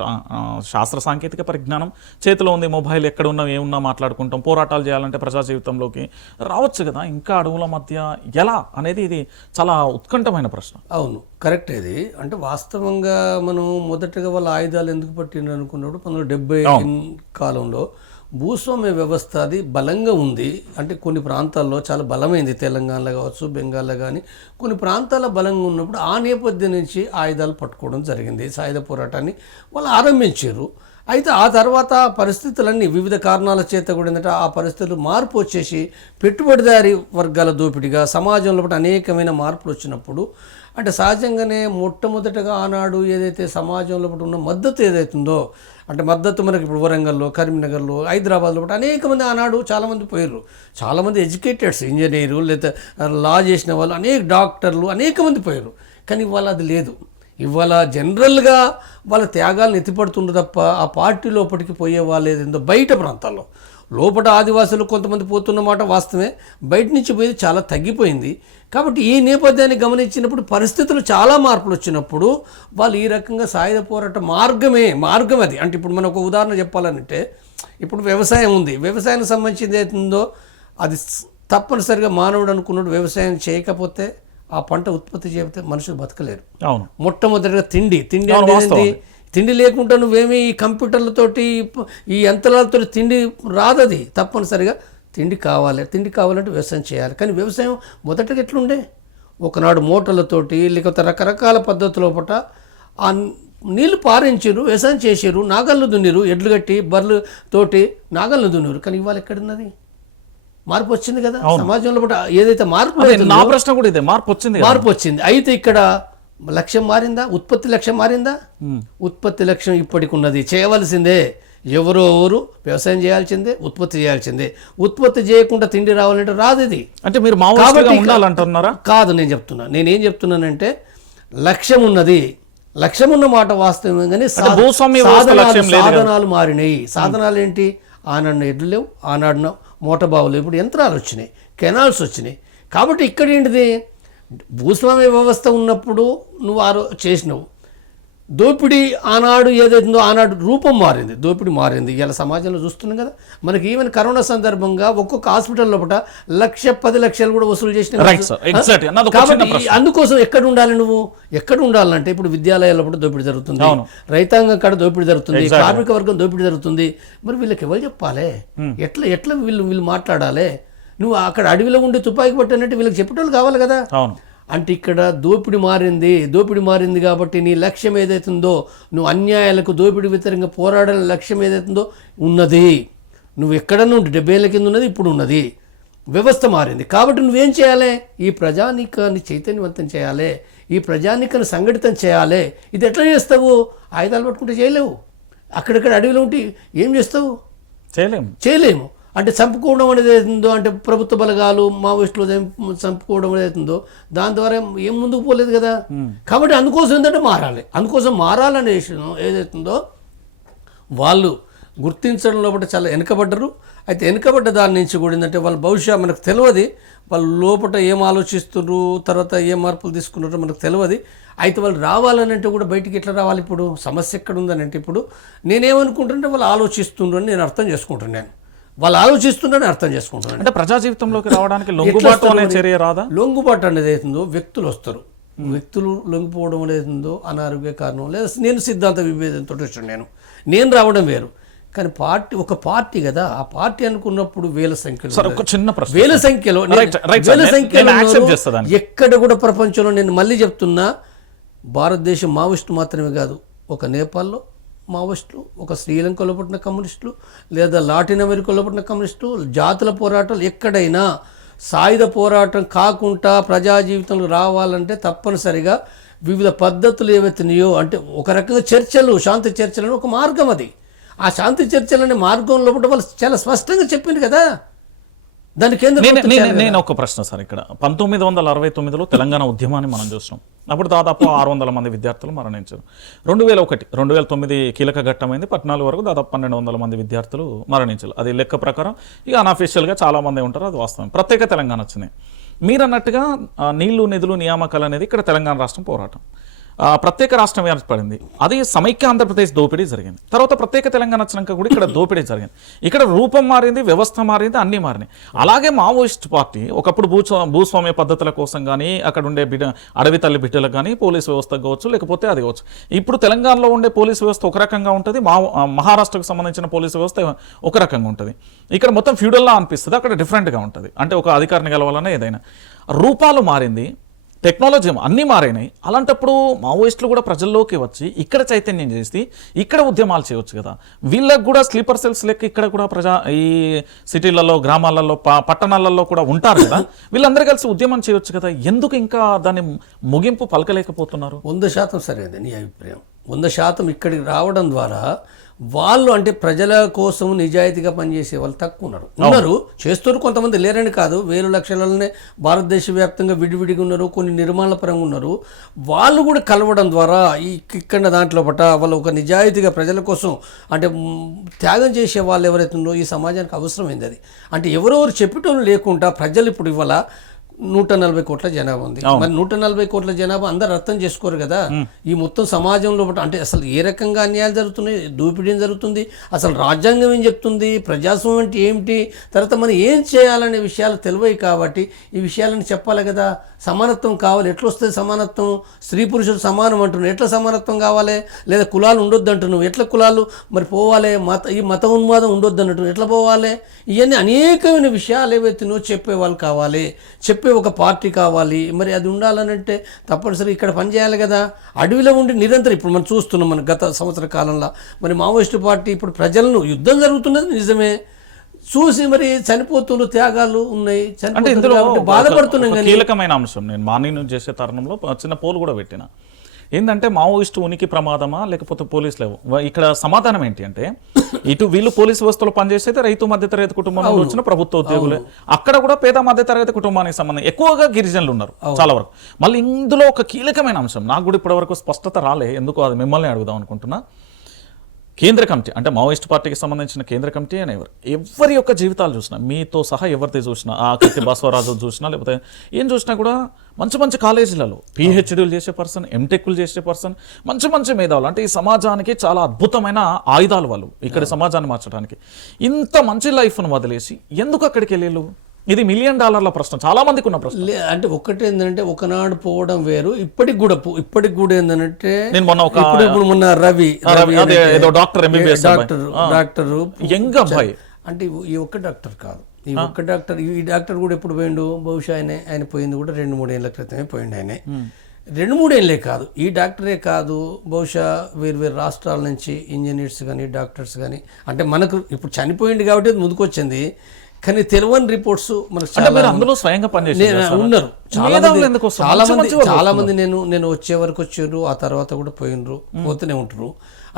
శాస్త్ర సాంకేతిక పరిజ్ఞానం చేతిలో ఉంది, మొబైల్ ఎక్కడ ఉన్నా ఏమున్నా మాట్లాడుకుంటాం. పోరాటాలు చేయాలంటే ప్రజా జీవితంలోకి రావచ్చు కదా, ఇంకా అడవుల మధ్య ఎలా అనేది ఇది చాలా ఉత్కంఠమైన ప్రశ్న. అవును, కరెక్ట్. ఇది అంటే వాస్తవంగా మనం మొదటగా వాళ్ళ ఆయుధాలు ఎందుకు పట్టిండ్రు అనుకున్నప్పుడు 1970 కాలంలో భూస్వామ్య వ్యవస్థ అది బలంగా ఉంది. అంటే కొన్ని ప్రాంతాల్లో చాలా బలమైంది, తెలంగాణలో కావచ్చు, బెంగాల్లో కానీ కొన్ని ప్రాంతాల్లో బలంగా ఉన్నప్పుడు ఆ నేపథ్యం నుంచి ఆయుధాలు పట్టుకోవడం జరిగింది. సాయుధ పోరాటాన్ని వాళ్ళు ఆరంభించారు. అయితే ఆ తర్వాత పరిస్థితులన్నీ వివిధ కారణాల చేత కూడా ఏంటంటే ఆ పరిస్థితులు మార్పు వచ్చేసి పెట్టుబడిదారీ వర్గాల దోపిడిగా సమాజంలో అనేకమైన మార్పులు వచ్చినప్పుడు అంటే సహజంగానే మొట్టమొదటగా ఆనాడు ఏదైతే సమాజంలో ఉన్న మద్దతు ఏదైతుందో అంటే మద్దతు మనకి ఇప్పుడు వరంగల్లో, కరీంనగర్లో, హైదరాబాద్లో అనేక మంది ఆనాడు చాలామంది పోయారు. చాలామంది ఎడ్యుకేటెడ్స్, ఇంజనీరు, లేదా లా చేసిన వాళ్ళు, అనేక డాక్టర్లు అనేక మంది పోయారు. కానీ ఇవాళ అది లేదు. ఇవాళ జనరల్గా వాళ్ళ త్యాగాలను ఎత్తిపడుతుండ్రు తప్ప ఆ పార్టీ లోపలికి పోయే వాళ్ళు ఏదేందో బయట ప్రాంతాల్లో లోపల ఆదివాసులు కొంతమంది పోతున్నమాట వాస్తవమే, బయట నుంచి పోయేది చాలా తగ్గిపోయింది. కాబట్టి ఈ నేపథ్యాన్ని గమనించినప్పుడు పరిస్థితులు చాలా మార్పులు వచ్చినప్పుడు వాళ్ళు ఈ రకంగా సాయుధ పోరాట మార్గం అది. అంటే ఇప్పుడు మనం ఒక ఉదాహరణ చెప్పాలంటే ఇప్పుడు వ్యవసాయం ఉంది, వ్యవసాయానికి సంబంధించింది ఏతుందో అది తప్పనిసరిగా మానవుడు అనుకున్నాడు వ్యవసాయం చేయకపోతే ఆ పంట ఉత్పత్తి చేయకపోతే మనుషులు బతకలేరు. అవును, మొట్టమొదటిగా తిండి అనేది తిండి లేకుండా నువ్వేమీ ఈ కంప్యూటర్లతోటి ఈ యంత్రాలతో తిండి రాదది. తప్పనిసరిగా తిండి కావాలంటే వ్యవసాయం చేయాలి. కానీ వ్యవసాయం మొదటగా ఎట్లుండే ఒకనాడు మోటార్లతోటి లేకపోతే రకరకాల పద్ధతుల పట్ల ఆ నీళ్లు పారించారు, వ్యవసాయం చేసారు, నాగళ్ళు దున్నిరు, ఎడ్లు కట్టి బర్రెలు తోటి నాగళ్ళు దున్నిరు. కానీ ఇవాళ ఎక్కడున్నది? మార్పు వచ్చింది కదా సమాజంలో పట్ల ఏదైతే మార్పు నా ప్రశ్న కూడా ఇదే, మార్పు వచ్చింది. అయితే ఇక్కడ లక్ష్యం మారిందా? ఉత్పత్తి లక్ష్యం మారిందా? ఉత్పత్తి లక్ష్యం ఇప్పటికి ఉన్నది, చేయవలసిందే. ఎవరు వ్యవసాయం చేయాల్సిందే, ఉత్పత్తి చేయాల్సిందే. ఉత్పత్తి చేయకుండా తిండి రావాలంటే రాదు ఇది. అంటే మీరు మావోయిస్టుగా ఉండాలంటున్నారా? కాదు, నేనేం చెప్తున్నానంటే లక్ష్యం ఉన్నది. లక్ష్యం ఉన్న మాట వాస్తవం, కానీ సాధనాలు మారినాయి. సాధనాలు ఏంటి? ఆనాడు ఎడ్లు లేవు, ఆనాడు మోటబావులు, ఇప్పుడు యంత్రాలు వచ్చినాయి, కెనాల్స్ వచ్చినాయి. కాబట్టి ఇక్కడ ఏంటిది, భూస్వామ్య వ్యవస్థ ఉన్నప్పుడు నువ్వు చేసినావు దోపిడీ. ఆనాడు ఏదైతుందో ఆనాడు రూపం మారింది, దోపిడీ మారింది. ఇలా సమాజంలో చూస్తున్నాం కదా. మనకి ఈవెన్ కరోనా సందర్భంగా ఒక్కొక్క హాస్పిటల్ లోపల 1,10 లక్షలు కూడా వసూలు చేసిన. కాబట్టి అందుకోసం ఎక్కడ ఉండాలి నువ్వు? ఎక్కడ ఉండాలంటే ఇప్పుడు విద్యాలయాల్లో కూడా దోపిడీ జరుగుతుంది, రైతాంగం కాడ దోపిడీ జరుగుతుంది, కార్మిక వర్గం దోపిడీ జరుగుతుంది. మరి వీళ్ళకి ఎవరు చెప్పాలి? ఎట్లా వీళ్ళు మాట్లాడాలి? నువ్వు అక్కడ అడవిలో ఉండి తుపాకీ పట్టినట్టు వీళ్ళకి చెప్పేటోళ్ళు కావాలి కదా. అంటే ఇక్కడ దోపిడీ మారింది కాబట్టి నీ లక్ష్యం ఏదైతుందో, నువ్వు అన్యాయాలకు దోపిడీ వ్యతిరేకంగా పోరాడాలని లక్ష్యం ఏదైతుందో ఉన్నది. నువ్వు ఎక్కడన్నా 70 ఏళ్ళ కింద ఉన్నది, ఇప్పుడు ఉన్నది. వ్యవస్థ మారింది కాబట్టి నువ్వేం చేయాలి? ఈ ప్రజానీకాన్ని చైతన్యవంతం చేయాలి, ఈ ప్రజానీకాన్ని సంఘటితం చేయాలి. ఇది ఎట్లా చేస్తావు? ఆయుధాలు పట్టుకుంటే చేయలేవు. అక్కడక్కడ అడవిలో ఉంటే ఏం చేస్తావు? చేయలేము. అంటే చంపుకోవడం అనేది అవుతుందో, అంటే ప్రభుత్వ బలగాలు మావోయిస్టులు చంపుకోవడం అనేది అవుతుందో, దాని ద్వారా ఏం ముందుకు పోలేదు కదా. కాబట్టి అందుకోసం ఏంటంటే మారాలనే విషయం ఏదైతుందో వాళ్ళు గుర్తించడంలో బట్టి చాలా వెనుకబడ్డరు. అయితే వెనుకబడ్డ దాని నుంచి కూడా ఏంటంటే వాళ్ళు భవిష్యత్ మనకు తెలియదు, వాళ్ళు లోపల ఏం ఆలోచిస్తున్నారు, తర్వాత ఏ మార్పులు తీసుకున్నారో మనకు తెలియదు. అయితే వాళ్ళు రావాలనంటే కూడా బయటికి ఎట్లా రావాలి? ఇప్పుడు సమస్య ఎక్కడ ఉందనంటే ఇప్పుడు నేనేమనుకుంటుంటే వాళ్ళు ఆలోచిస్తున్నారు అని నేను అర్థం చేసుకుంటున్నాను. వాళ్ళు ఆలోచిస్తున్నారని అర్థం చేసుకుంటున్నాను. అంటే ప్రజా జీవితంలోకి రావడానికి లొంగుబాటు అనే చర్య రాదా? లొంగుబాటు అనేది అవుతుందో వ్యక్తులు వస్తారు, వ్యక్తులు లొంగిపోవడం అనేది అనారోగ్య కారణం, లేదా నేను సిద్ధాంత విభేదంతో వచ్చాను, నేను రావడం వేరు. కానీ ఒక పార్టీ కదా, ఆ పార్టీ అనుకున్నప్పుడు వేల సంఖ్యలో ఎక్కడ కూడా ప్రపంచంలో, నేను మళ్ళీ చెప్తున్నా, భారతదేశం మావోయిస్టు మాత్రమే కాదు, ఒక నేపాల్లో మావోయిస్టులు, ఒక శ్రీలంకలో పుట్టిన కమ్యూనిస్టులు, లేదా లాటిన్ అమెరికాలో పుట్టిన కమ్యూనిస్టులు, జాతుల పోరాటాలు ఎక్కడైనా సాయుధ పోరాటం కాకుండా ప్రజా జీవితంలో రావాలంటే తప్పనిసరిగా వివిధ పద్ధతులు ఏవైతున్నాయో, అంటే ఒక రకంగా శాంతి చర్చలను ఒక మార్గం అది. ఆ శాంతి చర్చలనే మార్గంలో వాళ్ళు చాలా స్పష్టంగా చెప్పింది కదా. నేను ఒక ప్రశ్న సార్, ఇక్కడ 1969లో తెలంగాణ ఉద్యమాన్ని మనం చూసినాం. అప్పుడు దాదాపు 600 మంది విద్యార్థులు మరణించారు. 2009 కీలక ఘట్టమైంది. 14 వరకు దాదాపు 1200 మంది విద్యార్థులు మరణించారు. అది లెక్క ప్రకారం. ఇక అన్అఫీషియల్గా చాలా మంది ఉంటారు, అది వాస్తవం. ప్రత్యేక తెలంగాణ వచ్చింది. మీరు అన్నట్టుగా నీళ్లు నిధులు నియామకాలు అనేది ఇక్కడ తెలంగాణ రాష్ట్రం పోరాటం. ప్రత్యేక రాష్ట్రం ఏర్పడింది, అది సమైక్య ఆంధ్రప్రదేశ్ దోపిడీ జరిగింది. తర్వాత ప్రత్యేక తెలంగాణ వచ్చినాక కూడా ఇక్కడ దోపిడీ జరిగింది. ఇక్కడ రూపం మారింది, వ్యవస్థ మారింది, అన్నీ మారినాయి. అలాగే మావోయిస్ట్ పార్టీ ఒకప్పుడు భూస్వామ్య పద్ధతుల కోసం కానీ, అక్కడ ఉండే అడవి తల్లి బిడ్డలకు కానీ పోలీసు వ్యవస్థ కావచ్చు, లేకపోతే అది కావచ్చు. ఇప్పుడు తెలంగాణలో ఉండే పోలీసు వ్యవస్థ ఒక రకంగా ఉంటుంది, మహారాష్ట్రకు సంబంధించిన పోలీసు వ్యవస్థ ఒక రకంగా ఉంటుంది. ఇక్కడ మొత్తం ఫ్యూడల్లా అనిపిస్తుంది, అక్కడ డిఫరెంట్గా ఉంటుంది. అంటే ఒక అధికారిని గెలవాలన్నా ఏదైనా రూపాలు మారింది, టెక్నాలజీ అన్నీ మారినాయి. అలాంటప్పుడు మావోయిస్టులు కూడా ప్రజల్లోకి వచ్చి ఇక్కడ చైతన్యం చేసి ఇక్కడ ఉద్యమాలు చేయవచ్చు కదా. వీళ్ళకి కూడా స్లీపర్ సెల్స్ లెక్క ఇక్కడ కూడా ఈ సిటీలలో, గ్రామాలలో, పట్టణాలలో కూడా ఉంటారు కదా. వీళ్ళందరూ కలిసి ఉద్యమం చేయవచ్చు కదా. ఎందుకు ఇంకా దాన్ని ముగింపు పలకలేకపోతున్నారు? 100% సరైనది నీ అభిప్రాయం. 100% ఇక్కడికి రావడం ద్వారా వాళ్ళు అంటే ప్రజల కోసం నిజాయితీగా పనిచేసే వాళ్ళు తక్కువ ఉన్నారు చేస్తారు, కొంతమంది లేరని కాదు, వేలు లక్షలనే భారతదేశ వ్యాప్తంగా విడివిడిగా ఉన్నారు, కొన్ని నిర్మాణ పరంగా ఉన్నారు. వాళ్ళు కూడా కలవడం ద్వారా ఇక్కడ దాంట్లో పట వాళ్ళు ఒక నిజాయితీగా ప్రజల కోసం అంటే త్యాగం చేసే వాళ్ళు ఎవరైతే ఉన్నారో ఈ సమాజానికి అవసరమైంది అది. అంటే ఎవరెవరు చెప్పటం లేకుండా ప్రజలు ఇప్పుడు ఇవాళ 140 కోట్ల జనాభా ఉంది. మరి 140 కోట్ల జనాభా అందరు అర్థం చేసుకోరు కదా. ఈ మొత్తం సమాజంలో అంటే అసలు ఏ రకంగా అన్యాయాలు జరుగుతున్నాయి, దోపిడీ ఏం జరుగుతుంది, అసలు రాజ్యాంగం ఏం చెప్తుంది, ప్రజాస్వామ్యం అంటే ఏమిటి, తర్వాత మనం ఏం చేయాలనే విషయాలు తెలివయి కాబట్టి ఈ విషయాలను చెప్పాలి కదా. సమానత్వం కావాలి, ఎట్లా వస్తుంది సమానత్వం? స్త్రీ పురుషులు సమానం అంటున్నావు, ఎట్లా సమానత్వం కావాలి? లేదా కులాలు ఉండొద్దు అంటున్నావు, ఎట్లా కులాలు మరి పోవాలి? ఈ మత ఉన్మాదం ఉండొద్దు అన్నట్టు ఎట్లా పోవాలి? ఇవన్నీ అనేకమైన విషయాలు ఏవైతే చెప్పేవాళ్ళు కావాలి, చెప్పే ఒక పార్టీ కావాలి. మరి అది ఉండాలనంటే తప్పనిసరి ఇక్కడ పనిచేయాలి కదా. అడవిలో ఉండి నిరంతరం ఇప్పుడు మనం చూస్తున్నాం, మన గత సంవత్సర కాలంలో మరి మావోయిస్టు పార్టీ ఇప్పుడు ప్రజలను యుద్ధం జరుగుతున్నది నిజమే, చూసి మరి చనిపోతున్న త్యాగాలు ఉన్నాయి, అంటే ఇందులో బాధపడుతున్నాం. కీలకమైన అంశం నేను మార్నింగ్ న్యూస్ చేసే తరుణంలో చిన్న పోల్ కూడా పెట్టిన, ఏంటంటే మావోయిస్టు ఉనికి ప్రమాదమా లేకపోతే పోలీసులు? ఇక్కడ సమాధానం ఏంటి అంటే ఇటు వీళ్ళు పోలీసు వ్యవస్థలో పనిచేసేది రైతు మధ్యతరగతి కుటుంబం నుండి వచ్చిన ప్రభుత్వ ఉద్యోగులే, అక్కడ కూడా పేద మధ్యతరగతి కుటుంబానికి సంబంధం ఎక్కువగా గిరిజనులు ఉన్నారు చాలా వరకు. మళ్ళీ ఇందులో ఒక కీలకమైన అంశం నాకు కూడా ఇప్పటివరకు స్పష్టత రాలే, ఎందుకు అది మిమ్మల్ని అడుగుదాం అనుకుంటున్నా. కేంద్ర కమిటీ అంటే మావోయిస్ట్ పార్టీకి సంబంధించిన కేంద్ర కమిటీ అని ఎవరి యొక్క జీవితాలు చూసినా, మీతో సహా ఎవరిది చూసినా, ఆ కీర్తి బసవరాజు చూసినా లేకపోతే ఏం చూసినా కూడా మంచి మంచి కాలేజీలలో పిహెచ్డీలు చేసే పర్సన్, ఎంటెక్లు చేసే పర్సన్, మంచి మంచి మేధావులు, అంటే ఈ సమాజానికి చాలా అద్భుతమైన ఆయుధాలు వాళ్ళు ఇక్కడ సమాజాన్ని మార్చడానికి. ఇంత మంచి లైఫ్ను వదిలేసి ఎందుకు అక్కడికి వెళ్ళేళ్ళు? ఇది $1 మిలియన్ ప్రశ్న, చాలా మందికి ఉన్న ప్రశ్న. అంటే ఒకటి ఏంటంటే ఒకనాడు పోవడం వేరు, ఇప్పటికి కూడా ఏంటంటే నేను మొన్న రవి డాక్టర్ యంగ్ అబ్బాయి, అంటే ఈ ఒక్క డాక్టర్ కాదు, ఈ డాక్టర్ కూడా ఎప్పుడు పోయిండు? బహుశా ఆయన పోయింది కూడా 2-3 ఏళ్ల క్రితమే పోయిండు. ఆయన 2-3 ఏళ్ళే కాదు, ఈ డాక్టరే కాదు, బహుశా వేరు రాష్ట్రాల నుంచి ఇంజనీర్స్ కానీ డాక్టర్స్ కానీ, అంటే మనకు ఇప్పుడు చనిపోయింది కాబట్టి ముందుకొచ్చింది, కానీ తెలియని రిపోర్ట్స్ మనకు ఉన్నారు చాలా మంది. నేను వచ్చే వరకు వచ్చారు, ఆ తర్వాత కూడా పోయినరు, పోతూనే ఉంటారు.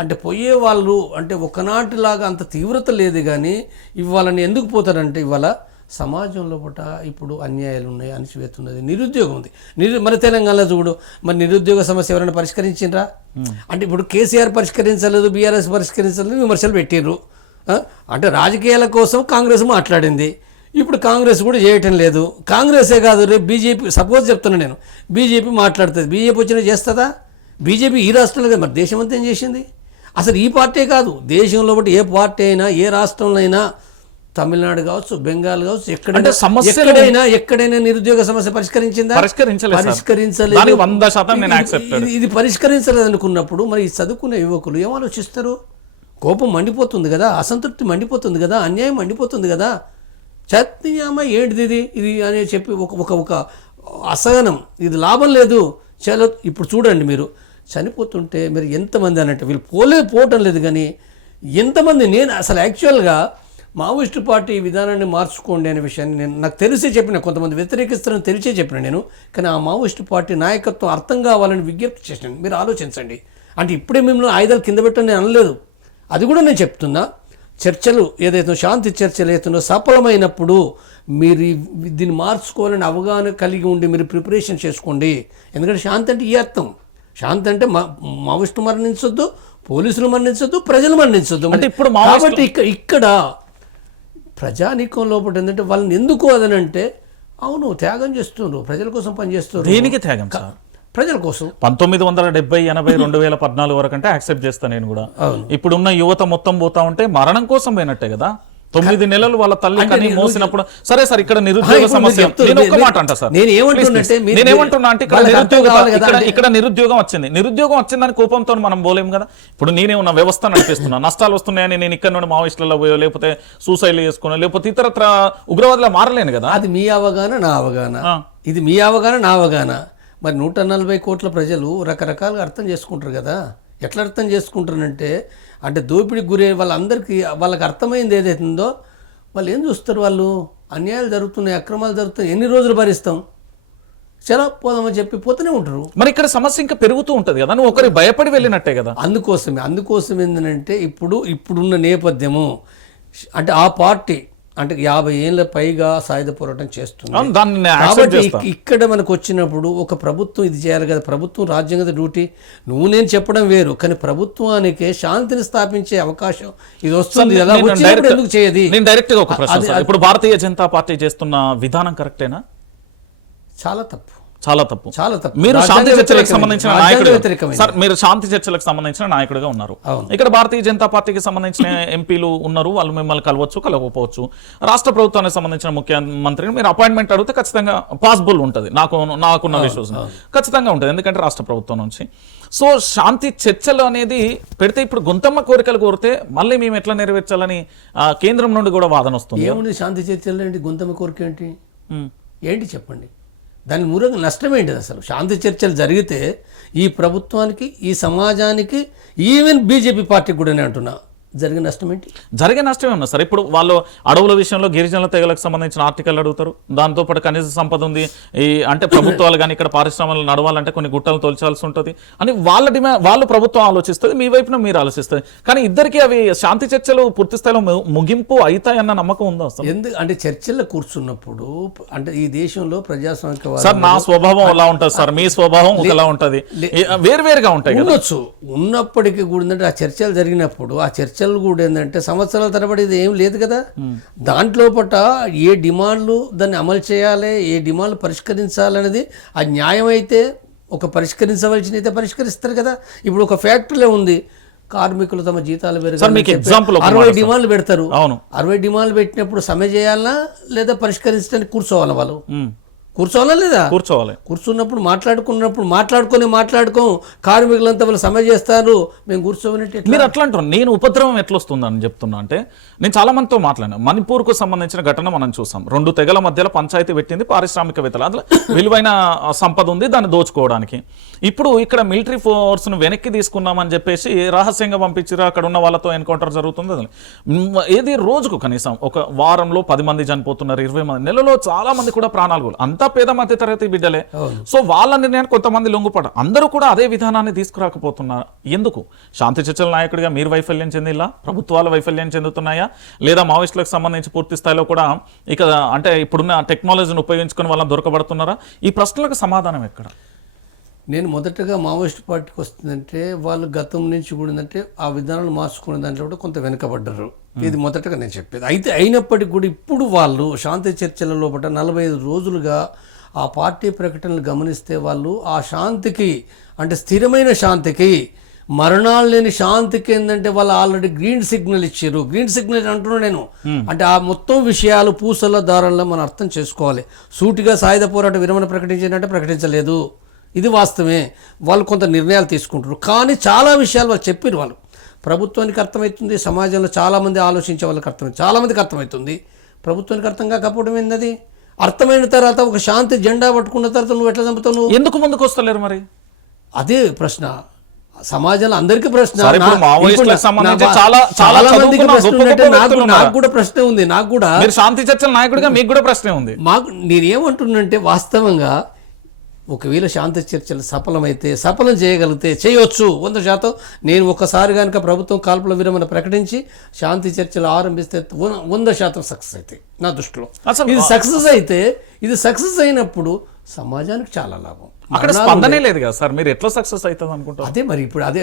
అంటే పోయే వాళ్ళు అంటే ఒకనాటిలాగా అంత తీవ్రత లేదు, కానీ ఇవాళని ఎందుకు పోతారంటే ఇవాళ సమాజంలో పూట ఇప్పుడు అన్యాయాలు ఉన్నాయి, అణచివేత ఉన్నది, నిరుద్యోగం ఉంది. మరి తెలంగాణలో చూడు, మరి నిరుద్యోగ సమస్య ఎవరైనా పరిష్కరించిండ్రా? అంటే ఇప్పుడు కేసీఆర్ పరిష్కరించలేదు, బీఆర్ఎస్ పరిష్కరించలేదు, విమర్శలు పెట్టిర్రు. అంటే రాజకీయాల కోసం కాంగ్రెస్ మాట్లాడింది, ఇప్పుడు కాంగ్రెస్ కూడా చేయటం లేదు. కాంగ్రెసే కాదు, రేపు బీజేపీ, సపోజ్ చెప్తున్నా నేను, బీజేపీ మాట్లాడుతుంది, బీజేపీ వచ్చినా చేస్తుందా? బీజేపీ ఈ రాష్ట్రంలో కదా, మరి దేశం అంతా ఏం చేసింది? అసలు ఈ పార్టీ కాదు, దేశంలో బట్టి ఏ పార్టీ అయినా, ఏ రాష్ట్రంలో అయినా, తమిళనాడు కావచ్చు, బెంగాల్ కావచ్చు, ఎక్కడైనా నిరుద్యోగ సమస్య పరిష్కరించిందా? పరిష్కరించలేదు. ఇది పరిష్కరించలేదు అనుకున్నప్పుడు మరి చదువుకునే యువకులు ఏం ఆలోచిస్తారు? కోపం మండిపోతుంది కదా, అసంతృప్తి మండిపోతుంది కదా, అన్యాయం మండిపోతుంది కదా. చత్యామ ఏంటిది ఇది అని చెప్పి ఒక అసహనం, ఇది లాభం లేదు. చాలా ఇప్పుడు చూడండి, మీరు చనిపోతుంటే మీరు ఎంతమంది అన్నట్టు వీళ్ళు పోవటం లేదు, కానీ ఎంతమంది. నేను అసలు యాక్చువల్గా మావోయిస్టు పార్టీ విధానాన్ని మార్చుకోండి అనే విషయాన్ని నాకు తెలిసే చెప్పిన, కొంతమంది వ్యతిరేకిస్తారని తెలిసే చెప్పిన నేను, కానీ ఆ మావోయిస్టు పార్టీ నాయకత్వం అర్థం కావాలని విజ్ఞప్తి చేసినాను. మీరు ఆలోచించండి. అంటే ఇప్పుడే మిమ్మల్ని ఆయుధాలు కింద పెట్టని నేను అనలేదు, అది కూడా నేను చెప్తున్నా. చర్చలు ఏదైతే శాంతి చర్చలు ఏదైతుందో సఫలమైనప్పుడు మీరు దీన్ని మార్చుకోవాలని అవగాహన కలిగి ఉండి మీరు ప్రిపరేషన్ చేసుకోండి. ఎందుకంటే శాంతి అంటే ఈ అర్థం, శాంతి అంటే మావోయిస్టు మరణించొద్దు, పోలీసులు మరణించొద్దు, ప్రజలు మరణించొద్దు. అంటే ఇప్పుడు కాబట్టి ఇక్కడ ప్రజానీకం లోపల ఏంటంటే వాళ్ళని ఎందుకు అదనంటే, అవును త్యాగం చేస్తున్నారు, ప్రజల కోసం పనిచేస్తున్నారు. దేనికి త్యాగం? ప్రజల కోసం 1970, 80, 2014 వరకు అంటే యాక్సెప్ట్ చేస్తాను నేను కూడా. ఇప్పుడున్న యువత మొత్తం పోతా ఉంటే మరణం కోసం పోయినట్టే కదా. 9 నెలలు వాళ్ళ తల్లి కని మోసినప్పుడు సరే సార్, ఇక్కడ నిరుద్యోగ సమస్య. నేను ఒక్క మాట అంటా సార్, నేనేమంటున్నా అంటే ఇక్కడ నిరుద్యోగం వచ్చింది, నిరుద్యోగం వచ్చిందని కోపంతో మనం పోలేం కదా. ఇప్పుడు నేనే ఉన్న వ్యవస్థ నడిపిస్తున్నా, నష్టాలు వస్తున్నాయని నేను ఇక్కడ నుండి మావోయిస్టులలో పోయో లేకపోతే సూసైడ్ చేసుకున్నా లేకపోతే ఇతరత్ర ఉగ్రవాదులా మారలేను కదా. అది మీ అవగాహన, నా అవగాహన, ఇది మీ అవగాహన, నా అవగాహన. మరి 140 కోట్ల ప్రజలు రకరకాలుగా అర్థం చేసుకుంటారు కదా. ఎట్లా అర్థం చేసుకుంటారంటే, అంటే దోపిడీకి గురే వాళ్ళందరికీ వాళ్ళకి అర్థమైంది ఏదైతుందో వాళ్ళు ఏం చూస్తారు, వాళ్ళు అన్యాయాలు జరుగుతున్నాయి, అక్రమాలు జరుగుతున్నాయి, ఎన్ని రోజులు భరిస్తాం? చాలా పోదామని చెప్పి పోతూనే ఉంటారు. మరి ఇక్కడ సమస్య ఇంకా పెరుగుతూ ఉంటది కదా, నువ్వు ఒకరికి భయపడి వెళ్ళినట్టే కదా. అందుకోసం ఏంటంటే ఇప్పుడున్న నేపథ్యము అంటే ఆ పార్టీ అంటే 50 ఏళ్ళ పైగా సాయుధ పోరాటం చేస్తుంది. కాబట్టి ఇక్కడ మనకు వచ్చినప్పుడు ఒక ప్రభుత్వం ఇది చేయాలి కదా, ప్రభుత్వం రాజ్యాంగ డ్యూటీ నేను చెప్పడం వేరు, కానీ ప్రభుత్వానికి శాంతిని స్థాపించే అవకాశం ఇది వస్తుంది కదా, ఎందుకు చేయది? నేను డైరెక్ట్ గా ఒక ప్రశ్న, ఇప్పుడు భారతీయ జనతా పార్టీ చేస్తున్న విధానం కరెక్టేనా? చాలా తప్పు. మీరు శాంతి చర్చలకు సంబంధించిన నాయకుడు సార్, మీరు శాంతి చర్చలకు సంబంధించిన నాయకుడిగా ఉన్నారు. ఇక్కడ భారతీయ జనతా పార్టీకి సంబంధించిన ఎంపీలు ఉన్నారు, వాళ్ళు మిమ్మల్ని కలవచ్చు కలవకపోవచ్చు. రాష్ట్ర ప్రభుత్వానికి సంబంధించిన ముఖ్యమంత్రిని మీరు అపాయింట్మెంట్ అడిగితే ఖచ్చితంగా పాసిబుల్ ఉంటుంది, నాకున్న విశ్వాసం ఖచ్చితంగా ఉంటుంది, ఎందుకంటే రాష్ట్ర ప్రభుత్వం నుంచి. సో శాంతి చర్చలు అనేది పెడితే ఇప్పుడు గుంతమ్మ కోరికలు కోరితే మళ్ళీ మేము ఎట్లా నెరవేర్చాలని కేంద్రం నుండి కూడా వాదన వస్తుంది. ఏముంది శాంతి చర్చలు ఏంటి, గుంతమ్మ కోరిక ఏంటి చెప్పండి? దాని మూలంగా నష్టం ఏంటిది? అసలు శాంతి చర్చలు జరిగితే ఈ ప్రభుత్వానికి, ఈ సమాజానికి, ఈవెన్ బీజేపీ పార్టీకి కూడా నేను అంటున్నా, జరిగే నష్టం ఏంటి? జరిగే నష్టమే ఉన్నా సార్. ఇప్పుడు వాళ్ళు అడవుల విషయంలో గిరిజనుల తెగలకు సంబంధించిన ఆర్టికల్ అడుగుతారు, దాంతోపాటు కనీస సంపద ఉంది, ఈ అంటే ప్రభుత్వాలు కానీ ఇక్కడ పారిశ్రమలు నడవాలంటే కొన్ని గుట్టలు తొలచాల్సి ఉంటుంది అని వాళ్ళ డిమాండ్, వాళ్ళు ప్రభుత్వం ఆలోచిస్తుంది, మీ వైపున మీరు ఆలోచిస్తుంది. కానీ ఇద్దరికి అవి శాంతి చర్చలు పూర్తి స్థాయిలో ముగింపు అవుతాయన్న నమ్మకం ఉందా అసలు? అంటే చర్చల్లో కూర్చున్నప్పుడు అంటే ఈ దేశంలో ప్రజాస్వామిక సార్, నా స్వభావం ఎలా ఉంటుంది సార్, మీ స్వభావం ఒకలా ఉంటుంది, వేరువేరుగా ఉంటాయి ఉండొచ్చు. ఉన్నప్పటికీ కూడా ఆ చర్చలు జరిగినప్పుడు ఆ చర్చలు కూడా ఏంటంటే సంవత్సరాల తరబడి ఇది ఏం లేదు కదా, దాంట్లో పట్ల ఏ డిమాండ్లు దాన్ని అమలు చేయాలి, ఏ డిమాండ్లు పరిష్కరించాలనేది ఆ న్యాయం అయితే ఒక పరిష్కరించవలసిన అయితే పరిష్కరిస్తారు కదా. ఇప్పుడు ఒక ఫ్యాక్టరీలో ఉంది, కార్మికులు తమ జీతాలు పెరగాలి, 60 డిమాండ్లు పెడతారు. 60 డిమాండ్లు పెట్టినప్పుడు సమ్మె చేయాలన్నా లేదా పరిష్కరించడానికి కూర్చోవాలా? వాళ్ళు కూర్చోవాలా లేదా? కూర్చున్నప్పుడు మాట్లాడుకో కార్మికులంతా వాళ్ళు సమ్మె చేస్తారు, మేము కూర్చోవనట్టు. మీరు అట్లా అంటారు. నేను ఉపద్రవం ఎట్లా వస్తుందని చెప్తున్నా అంటే, నేను చాలా మందితో మాట్లాడాను. మణిపూర్కు సంబంధించిన ఘటన మనం చూసాం. 2 తెగల మధ్యలో పంచాయతీ పెట్టింది పారిశ్రామికవేత్తలు, అందులో విలువైన సంపద ఉంది, దాన్ని దోచుకోవడానికి. ఇప్పుడు ఇక్కడ మిలిటరీ ఫోర్స్ను వెనక్కి తీసుకున్నామని చెప్పేసి రహస్యంగా పంపించారు, అక్కడ ఉన్న వాళ్ళతో ఎన్కౌంటర్ జరుగుతుంది. ఏది రోజుకు కనీసం ఒక వారంలో 10 మంది చనిపోతున్నారు, 20 మంది, నెలలో చాలా మంది కూడా ప్రాణాలు. అంతా పేద మధ్య తరగతి బిడ్డలే. సో వాళ్ళ నిర్ణయాన్ని కొంతమంది లొంగుపడ్డారు. అందరూ కూడా అదే విధానాన్ని తీసుకురాకపోతున్నారు. ఎందుకు? శాంతి చర్చల నాయకుడిగా మీరు వైఫల్యం చెందిలా, ప్రభుత్వాలు వైఫల్యం చెందుతున్నాయా, లేదా మావోయిస్టులకు సంబంధించి పూర్తి స్థాయిలో కూడా ఇక అంటే ఇప్పుడున్న టెక్నాలజీని ఉపయోగించుకుని వాళ్ళని దొరకబడుతున్నారా? ఈ ప్రశ్నలకు సమాధానం ఎక్కడ? నేను మొదటగా మావోయిస్ట్ పార్టీకి వస్తుందంటే వాళ్ళు గతం నుంచి కూడా ఏంటంటే ఆ విధానాలు మార్చుకునే దాంట్లో కూడా కొంత వెనుకబడ్డారు. ఇది మొదటగా నేను చెప్పేది. అయితే అయినప్పటికీ కూడా ఇప్పుడు వాళ్ళు శాంతి చర్చల లోపల 45 రోజులుగా ఆ పార్టీ ప్రకటనలు గమనిస్తే వాళ్ళు ఆ శాంతికి అంటే స్థిరమైన శాంతికి, మరణాలు లేని శాంతికి ఏంటంటే వాళ్ళు ఆల్రెడీ గ్రీన్ సిగ్నల్ ఇచ్చారు. గ్రీన్ సిగ్నల్ అంటున్నాను నేను. అంటే ఆ మొత్తం విషయాలు పూసల దారంలో మనం అర్థం చేసుకోవాలి. సూటిగా సాయుధ పోరాట విరమణ ప్రకటించారంటే ప్రకటించలేదు, ఇది వాస్తవమే. వాళ్ళు కొంత నిర్ణయాలు తీసుకుంటారు, కానీ చాలా విషయాలు వాళ్ళు చెప్పారు. వాళ్ళు ప్రభుత్వానికి అర్థమవుతుంది, సమాజంలో చాలామంది ఆలోచించే వాళ్ళకి అర్థమవుతుంది, చాలామందికి అర్థమవుతుంది. ప్రభుత్వానికి అర్థం కాకపోవడం ఏంటది? అర్థమైన తర్వాత ఒక శాంతి జెండా పట్టుకున్న తర్వాత నువ్వు ఎట్లా చంపుతావు? నువ్వు ఎందుకు ముందుకు వస్తలేరు? మరి అదే ప్రశ్న సమాజంలో అందరికీ ప్రశ్న. నాకు కూడా ప్రశ్న ఉంది. నాకు కూడా శాంతి చర్చల నాయకుడిగా మీకు కూడా ప్రశ్న ఉంది. నేనేమంటున్నానంటే వాస్తవంగా ఒకవేళ శాంతి చర్చలు సఫలమైతే, సఫలం చేయగలిగితే చేయవచ్చు 100%. నేను ఒకసారి కనుక ప్రభుత్వం కాల్పుల విరమణ ప్రకటించి శాంతి చర్చలు ఆరంభిస్తే 100% సక్సెస్ అవుతాయి నా దృష్టిలో. ఇది సక్సెస్ అయినప్పుడు సమాజానికి చాలా లాభం. అక్కడ స్పందనే లేదు కదా సార్, మీరు ఎట్లా సక్సెస్ అవుతుంది అనుకుంటారు? అదే మరి ఇప్పుడు అదే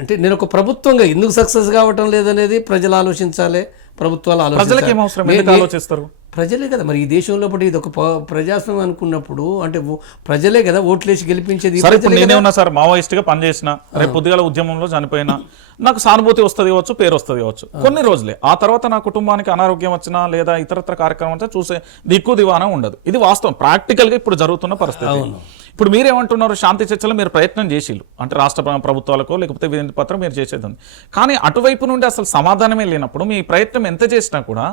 అంటే నేను ఒక ప్రభుత్వంగా ఎందుకు సక్సెస్ కావటం లేదనేది ప్రజలు ఆలోచించాలి, ప్రభుత్వాలు ఆలోచిస్తారు. ప్రజలే కదా మరి ఈ దేశంలో ఇది ఒక ప్రజాస్వామ్యం అనుకున్నప్పుడు అంటే ప్రజలే కదా ఓట్లేసి గెలిపించేది. నేనే ఉన్నా సార్, మావోయిస్ట్ గా పనిచేసిన, రేపు పొద్దుగాల ఉద్యమంలో చనిపోయినా నాకు సానుభూతి వస్తుంది కావచ్చు, పేరు వస్తుంది కావచ్చు, కొన్ని రోజులే. ఆ తర్వాత నా కుటుంబానికి అనారోగ్యం వచ్చినా లేదా ఇతరత్ర కార్యక్రమం అంటే చూసే దిక్కు దివానా ఉండదు. ఇది వాస్తవం, ప్రాక్టికల్ గా ఇప్పుడు జరుగుతున్న పరిస్థితి. ఇప్పుడు మీరేమంటున్నారు? శాంతి చర్చలు మీరు ప్రయత్నం చేసిళ్ళు అంటే రాష్ట్ర ప్రభుత్వాలకో లేకపోతే వినతి పత్రం మీరు చేసేది ఉంది, కానీ అటువైపు నుండి అసలు సమాధానమే లేనప్పుడు మీ ప్రయత్నం ఎంత చేసినా కూడా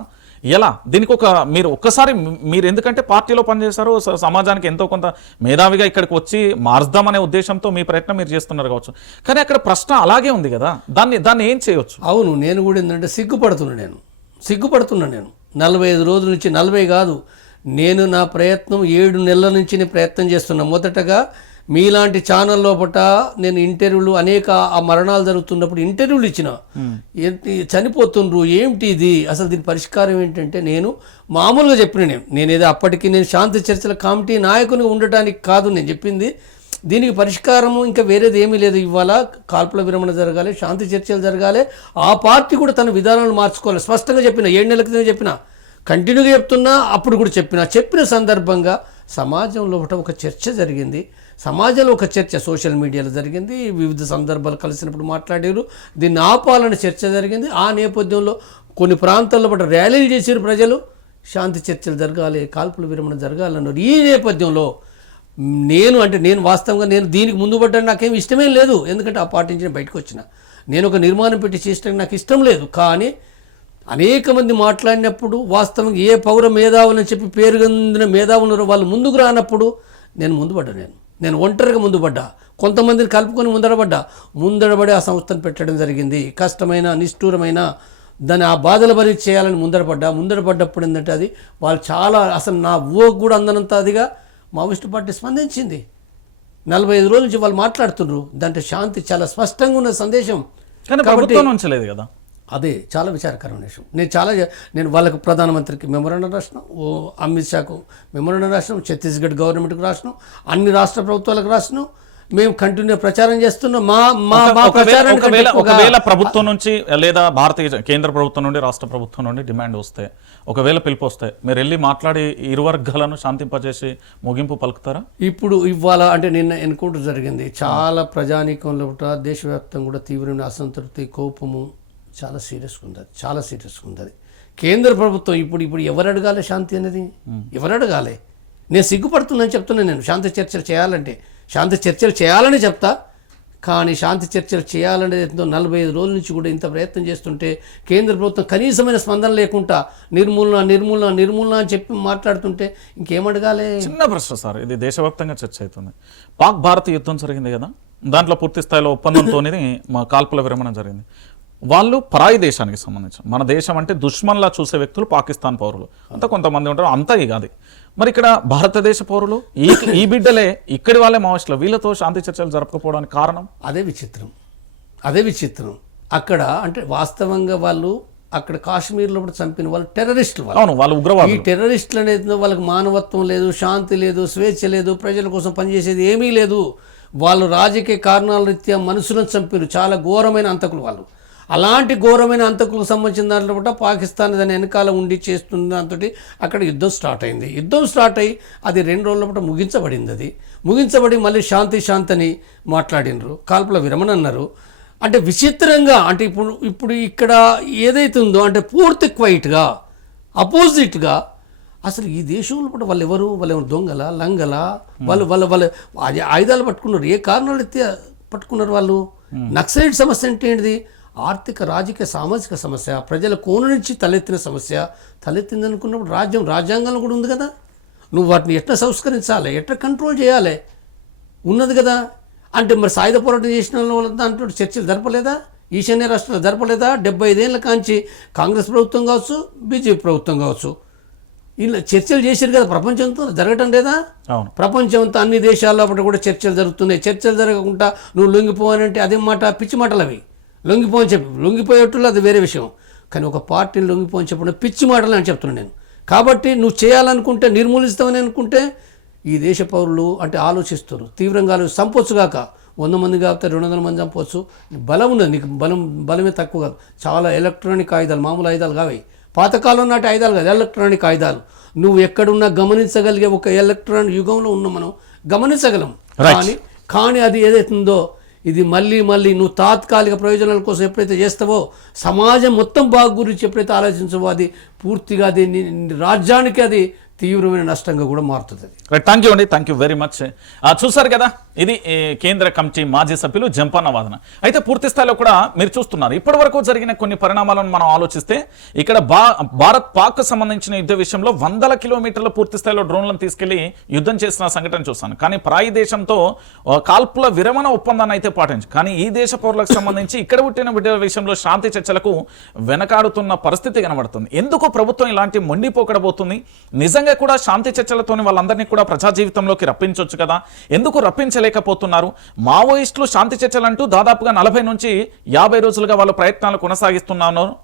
ఎలా? దీనికి మీరు ఒక్కసారి మీరు ఎందుకంటే పార్టీలో పనిచేశారు, సమాజానికి ఎంతో కొంత మేధావిగా ఇక్కడికి వచ్చి మార్చుదామనే ఉద్దేశంతో మీ ప్రయత్నం మీరు చేస్తున్నారు కావచ్చు, కానీ అక్కడ ప్రశ్న అలాగే ఉంది కదా, దాన్ని ఏం చేయవచ్చు? అవును, నేను కూడా ఏంటంటే సిగ్గుపడుతున్నా నేను 45 రోజుల నుంచి 40 కాదు నేను నా ప్రయత్నం 7 నెలల నుంచి నేను ప్రయత్నం చేస్తున్నా. మొదటగా మీలాంటి ఛానల్ లోపట నేను ఇంటర్వ్యూలు అనేక ఆ మరణాలు జరుగుతున్నప్పుడు ఇంటర్వ్యూలు ఇచ్చిన, చనిపోతుండ్రు ఏమిటి ఇది, అసలు దీని పరిష్కారం ఏంటంటే నేను మామూలుగా చెప్పిన, నేనేదో అప్పటికి నేను శాంతి చర్చల కమిటీ నాయకునిగా ఉండటానికి కాదు నేను చెప్పింది. దీనికి పరిష్కారము ఇంకా వేరేది ఏమీ లేదు. ఇవాళ కాల్పుల విరమణ జరగాలి, శాంతి చర్చలు జరగాలి, ఆ పార్టీ కూడా తన విధానాలు మార్చుకోవాలి. స్పష్టంగా చెప్పిన, 7 నెలల క్రితం చెప్పిన, కంటిన్యూగా చెప్తున్నా, అప్పుడు కూడా చెప్పిన సందర్భంగా సమాజంలో ఒక చర్చ జరిగింది. సమాజంలో ఒక చర్చ సోషల్ మీడియాలో జరిగింది, వివిధ సందర్భాలు కలిసినప్పుడు మాట్లాడారు, దీన్ని ఆపాలని చర్చ జరిగింది. ఆ నేపథ్యంలో కొన్ని ప్రాంతాల్లో పాటు ర్యాలీలు చేసారు ప్రజలు, శాంతి చర్చలు జరగాలి, కాల్పుల విరమణ జరగాలన్నారు. ఈ నేపథ్యంలో నేను వాస్తవంగా నేను దీనికి ముందు పడ్డాను, నాకేం ఇష్టమేం లేదు. ఎందుకంటే ఆ పార్టీ నుంచి బయటకు వచ్చిన, నేను ఒక నిర్మాణం పెట్టి చేసడానికి నాకు ఇష్టం లేదు. కానీ అనేక మంది మాట్లాడినప్పుడు వాస్తవంగా ఏ పౌర మేధావులని చెప్పి పేరుగొందిన మేధావులు వాళ్ళు ముందుకు రానప్పుడు నేను ముందు పడ్డా. నేను ఒంటరిగా ముందు పడ్డా, కొంతమందిని కలుపుకొని ముందరబడి ఆ సంస్థను పెట్టడం జరిగింది. కష్టమైన నిష్ఠూరమైన దాన్ని ఆ బాధల బరి చేయాలని ముందరపడ్డప్పుడు ఏంటంటే అది వాళ్ళు చాలా అసలు నా ఊహకు కూడా అందనంత అదిగా మావోయిస్టు పార్టీ స్పందించింది. 45 రోజుల నుంచి వాళ్ళు మాట్లాడుతున్నారు. దాంట్లో శాంతి చాలా స్పష్టంగా ఉన్న సందేశం. ప్రభుత్వం నుంచి లేదు కదా, అదే చాలా విచారకరమైన విషయం. నేను వాళ్ళకు ప్రధానమంత్రికి మెమోరాండం రాసినాం, అమిత్ షాకు మెమోరాండం రాసినాం, ఛత్తీస్గఢ్ గవర్నమెంట్కి రాసినాం, అన్ని రాష్ట్ర ప్రభుత్వాలకు రాసినాం. మేము కంటిన్యూ ప్రచారం చేస్తున్నాం. ఒకవేళ ప్రభుత్వం నుంచి లేదా భారతీయ కేంద్ర ప్రభుత్వం నుండి రాష్ట్ర ప్రభుత్వం నుండి డిమాండ్ వస్తే, ఒకవేళ పిలుపు వస్తే మీరు వెళ్ళి మాట్లాడి ఇరు వర్గాలను శాంతింపజేసి ముగింపు పలుకుతారా? ఇప్పుడు ఇవాళ అంటే నిన్న ఎన్కౌంటర్ జరిగింది. చాలా ప్రజానీకంలో దేశవ్యాప్తంగా కూడా తీవ్రమైన అసంతృప్తి, కోపము చాలా సీరియస్గా ఉంది. కేంద్ర ప్రభుత్వం ఇప్పుడు ఎవరు అడగాలి శాంతి అనేది? ఎవరు అడగాలి? నేను సిగ్గుపడుతుందని చెప్తున్నాను. నేను శాంతి చర్చలు చేయాలని చెప్తా, కానీ శాంతి చర్చలు చేయాలనే 45 రోజుల నుంచి కూడా ఇంత ప్రయత్నం చేస్తుంటే కేంద్ర ప్రభుత్వం కనీసమైన స్పందన లేకుండా నిర్మూలన అని చెప్పి మాట్లాడుతుంటే ఇంకేమడగాలి? చిన్న ప్రశ్న సార్, ఇది దేశవ్యాప్తంగా చర్చ అవుతుంది. పాక్ భారత్ యుద్ధం జరిగింది కదా, దాంట్లో పూర్తి స్థాయిలో ఒప్పందంతో మా కాల్పుల విరమణ జరిగింది. వాళ్ళు పరాయి దేశానికి సంబంధించిన, మన దేశం అంటే దుష్మన్లా చూసే వ్యక్తులు పాకిస్తాన్ పౌరులు అంతా కొంతమంది ఉంటారు, అంతా కాదు. మరి ఇక్కడ భారతదేశ పౌరులు ఈ బిడ్డలే ఇక్కడి వాళ్ళే మావోయిస్టులు, వీళ్ళతో శాంతి చర్చలు జరపకపోవడానికి కారణం అదే విచిత్రం. అక్కడ అంటే వాస్తవంగా వాళ్ళు అక్కడ కాశ్మీర్లో కూడా చంపిన వాళ్ళు టెర్రరిస్టులు. అవును, వాళ్ళు ఉగ్రవాదులు. ఈ టెర్రరిస్టులు అనేది వాళ్ళకి మానవత్వం లేదు, శాంతి లేదు, స్వేచ్ఛ లేదు, ప్రజల కోసం పనిచేసేది ఏమీ లేదు. వాళ్ళు రాజకీయ కారణాల రీత్యా మనుషులను చంపారు. చాలా ఘోరమైన అంతకులు వాళ్ళు. అలాంటి ఘోరమైన అంతకులకు సంబంధించిన దాంట్లో కూడా పాకిస్తాన్ దాని వెనకాల ఉండి చేస్తున్న దాంతో అక్కడ యుద్ధం స్టార్ట్ అయ్యి అది 2 రోజుల పాటు ముగించబడి మళ్ళీ శాంతి అని మాట్లాడినరు, కాల్పుల విరమణ అన్నారు. అంటే విచిత్రంగా అంటే ఇప్పుడు ఇక్కడ ఏదైతే ఉందో అంటే పూర్తి క్వైట్గా అపోజిట్గా అసలు ఈ దేశంలో కూడా వాళ్ళు ఎవరు దొంగల లంగల వాళ్ళు ఆయుధాలు పట్టుకున్నారు. ఏ కారణాలు ఎత్తి పట్టుకున్నారు వాళ్ళు? నక్సలైట్ సమస్య అంటే ఏంటిది? ఆర్థిక రాజకీయ సామాజిక సమస్య, ప్రజల కోణం నుంచి తలెత్తింది అనుకున్నప్పుడు రాజ్యాంగంలో కూడా ఉంది కదా. నువ్వు వాటిని ఎట్లా సంస్కరించాలి, ఎట్లా కంట్రోల్ చేయాలి ఉన్నది కదా. అంటే మరి సాయుధ పోరాటం చేసిన దాంట్లో చర్చలు జరపలేదా? ఈశాన్య రాష్ట్రాలు జరపలేదా? 75 ఏళ్ళ కాంచి కాంగ్రెస్ ప్రభుత్వం కావచ్చు, బీజేపీ ప్రభుత్వం కావచ్చు, ఇలా చర్చలు చేశారు కదా. ప్రపంచంతో జరగటం లేదా? ప్రపంచంతో అన్ని దేశాల్లో కూడా చర్చలు జరుగుతున్నాయి. చర్చలు జరగకుండా నువ్వు లొంగిపోవాలంటే అదే మాట, పిచ్చి మాటలు అవి. లొంగిపోని చెప్పి లొంగిపోయేట్టులో అది వేరే విషయం, కానీ ఒక పార్టీని లొంగిపోని చెప్పడం పిచ్చి మాటలు అని చెప్తున్నాను నేను. కాబట్టి నువ్వు చేయాలనుకుంటే, నిర్మూలిస్తామని అనుకుంటే ఈ దేశ పౌరులు అంటే ఆలోచిస్తారు, తీవ్రంగా చంపొచ్చుగాక. 100 మంది కాకపోతే 200 మంది చంపవచ్చు. బలం ఉన్నది నీకు, బలమే తక్కువ కాదు. చాలా ఎలక్ట్రానిక్ ఆయుధాలు, మామూలు ఆయుధాలు కావు, పాతకాలం నాటి ఆయుధాలు కాదు, ఎలక్ట్రానిక్ ఆయుధాలు. నువ్వు ఎక్కడున్నా గమనించగలిగే ఒక ఎలక్ట్రానిక్ యుగంలో ఉన్నాం మనం, గమనించగలం. కానీ అది ఏదైతుందో ఇది మళ్ళీ నువ్వు తాత్కాలిక ప్రయోజనాల కోసం ఎప్పుడైతే చేస్తావో, సమాజం మొత్తం బాగు గురించి ఎప్పుడైతే ఆలోచించవో, అది పూర్తిగా అది రాజ్యానికి అది తీవ్రమైన నష్టంగా కూడా మారుతుంది. థ్యాంక్ యూ అండి, థ్యాంక్ యూ వెరీ మచ్. చూసారు కదా, ఇది కేంద్ర కమిటీ మాజీ సభ్యులు జంపన్న వాదన. అయితే పూర్తి స్థాయిలో కూడా మీరు చూస్తున్నారు, ఇప్పటి వరకు జరిగిన కొన్ని పరిణామాలను మనం ఆలోచిస్తే ఇక్కడ భారత్ పాక్ సంబంధించిన యుద్ధ విషయంలో 100 కిలోమీటర్ల పూర్తి స్థాయిలో డ్రోన్లను తీసుకెళ్లి యుద్ధం చేసిన సంఘటన చూస్తాను. కానీ పరాయి దేశంతో కాల్పుల విరమణ ఒప్పందాన్ని అయితే పాటించు, కానీ ఈ దేశ పౌరులకు సంబంధించి ఇక్కడ పుట్టిన బిడ్డల విషయంలో శాంతి చర్చలకు వెనకాడుతున్న పరిస్థితి కనబడుతుంది. ఎందుకు ప్రభుత్వం ఇలాంటి మొండిపోకడబోతుంది? నిజంగా నిజంగా కూడా శాంతి చర్చలతోని వాళ్ళందరినీ కూడా ప్రజా జీవితంలోకి రప్పించవచ్చు కదా, ఎందుకు రప్పించలేకపోతున్నారు? మావోయిస్టులు శాంతి చర్చలు అంటూ దాదాపుగా 40 నుంచి 50 రోజులుగా వాళ్ళు ప్రయత్నాలు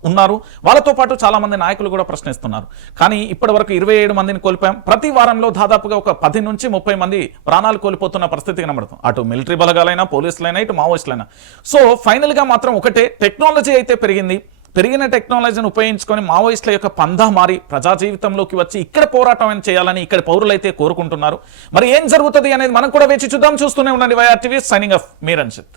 ఉన్నారు. వాళ్ళతో పాటు చాలా మంది నాయకులు కూడా ప్రశ్నిస్తున్నారు. కానీ ఇప్పటి వరకు 27 మందిని కోల్పోయాం. ప్రతి వారంలో దాదాపుగా ఒక 10 నుంచి 30 మంది ప్రాణాలు కోల్పోతున్న పరిస్థితి కనబడుతుంది. అటు మిలిటరీ బలగాలైనా, పోలీసులైనా, ఇటు మావోయిస్టులైనా. సో ఫైనల్ గా మాత్రం ఒకటే, టెక్నాలజీ అయితే పెరిగిన టెక్నాలజీని ఉపయోగించుకొని మావోయిస్టుల యొక్క పందా మారి ప్రజా జీవితంలోకి వచ్చి ఇక్కడ పోరాటం చేయాలని ఇక్కడ పౌరులైతే కోరుకుంటున్నారు. మరి ఏం జరుగుతుంది అనేది మనం కూడా వేచి చూద్దాం. చూస్తూనే ఉండండి వైఆర్ టీవీ. సైనింగ్ ఆఫ్ మీ రంజిత్.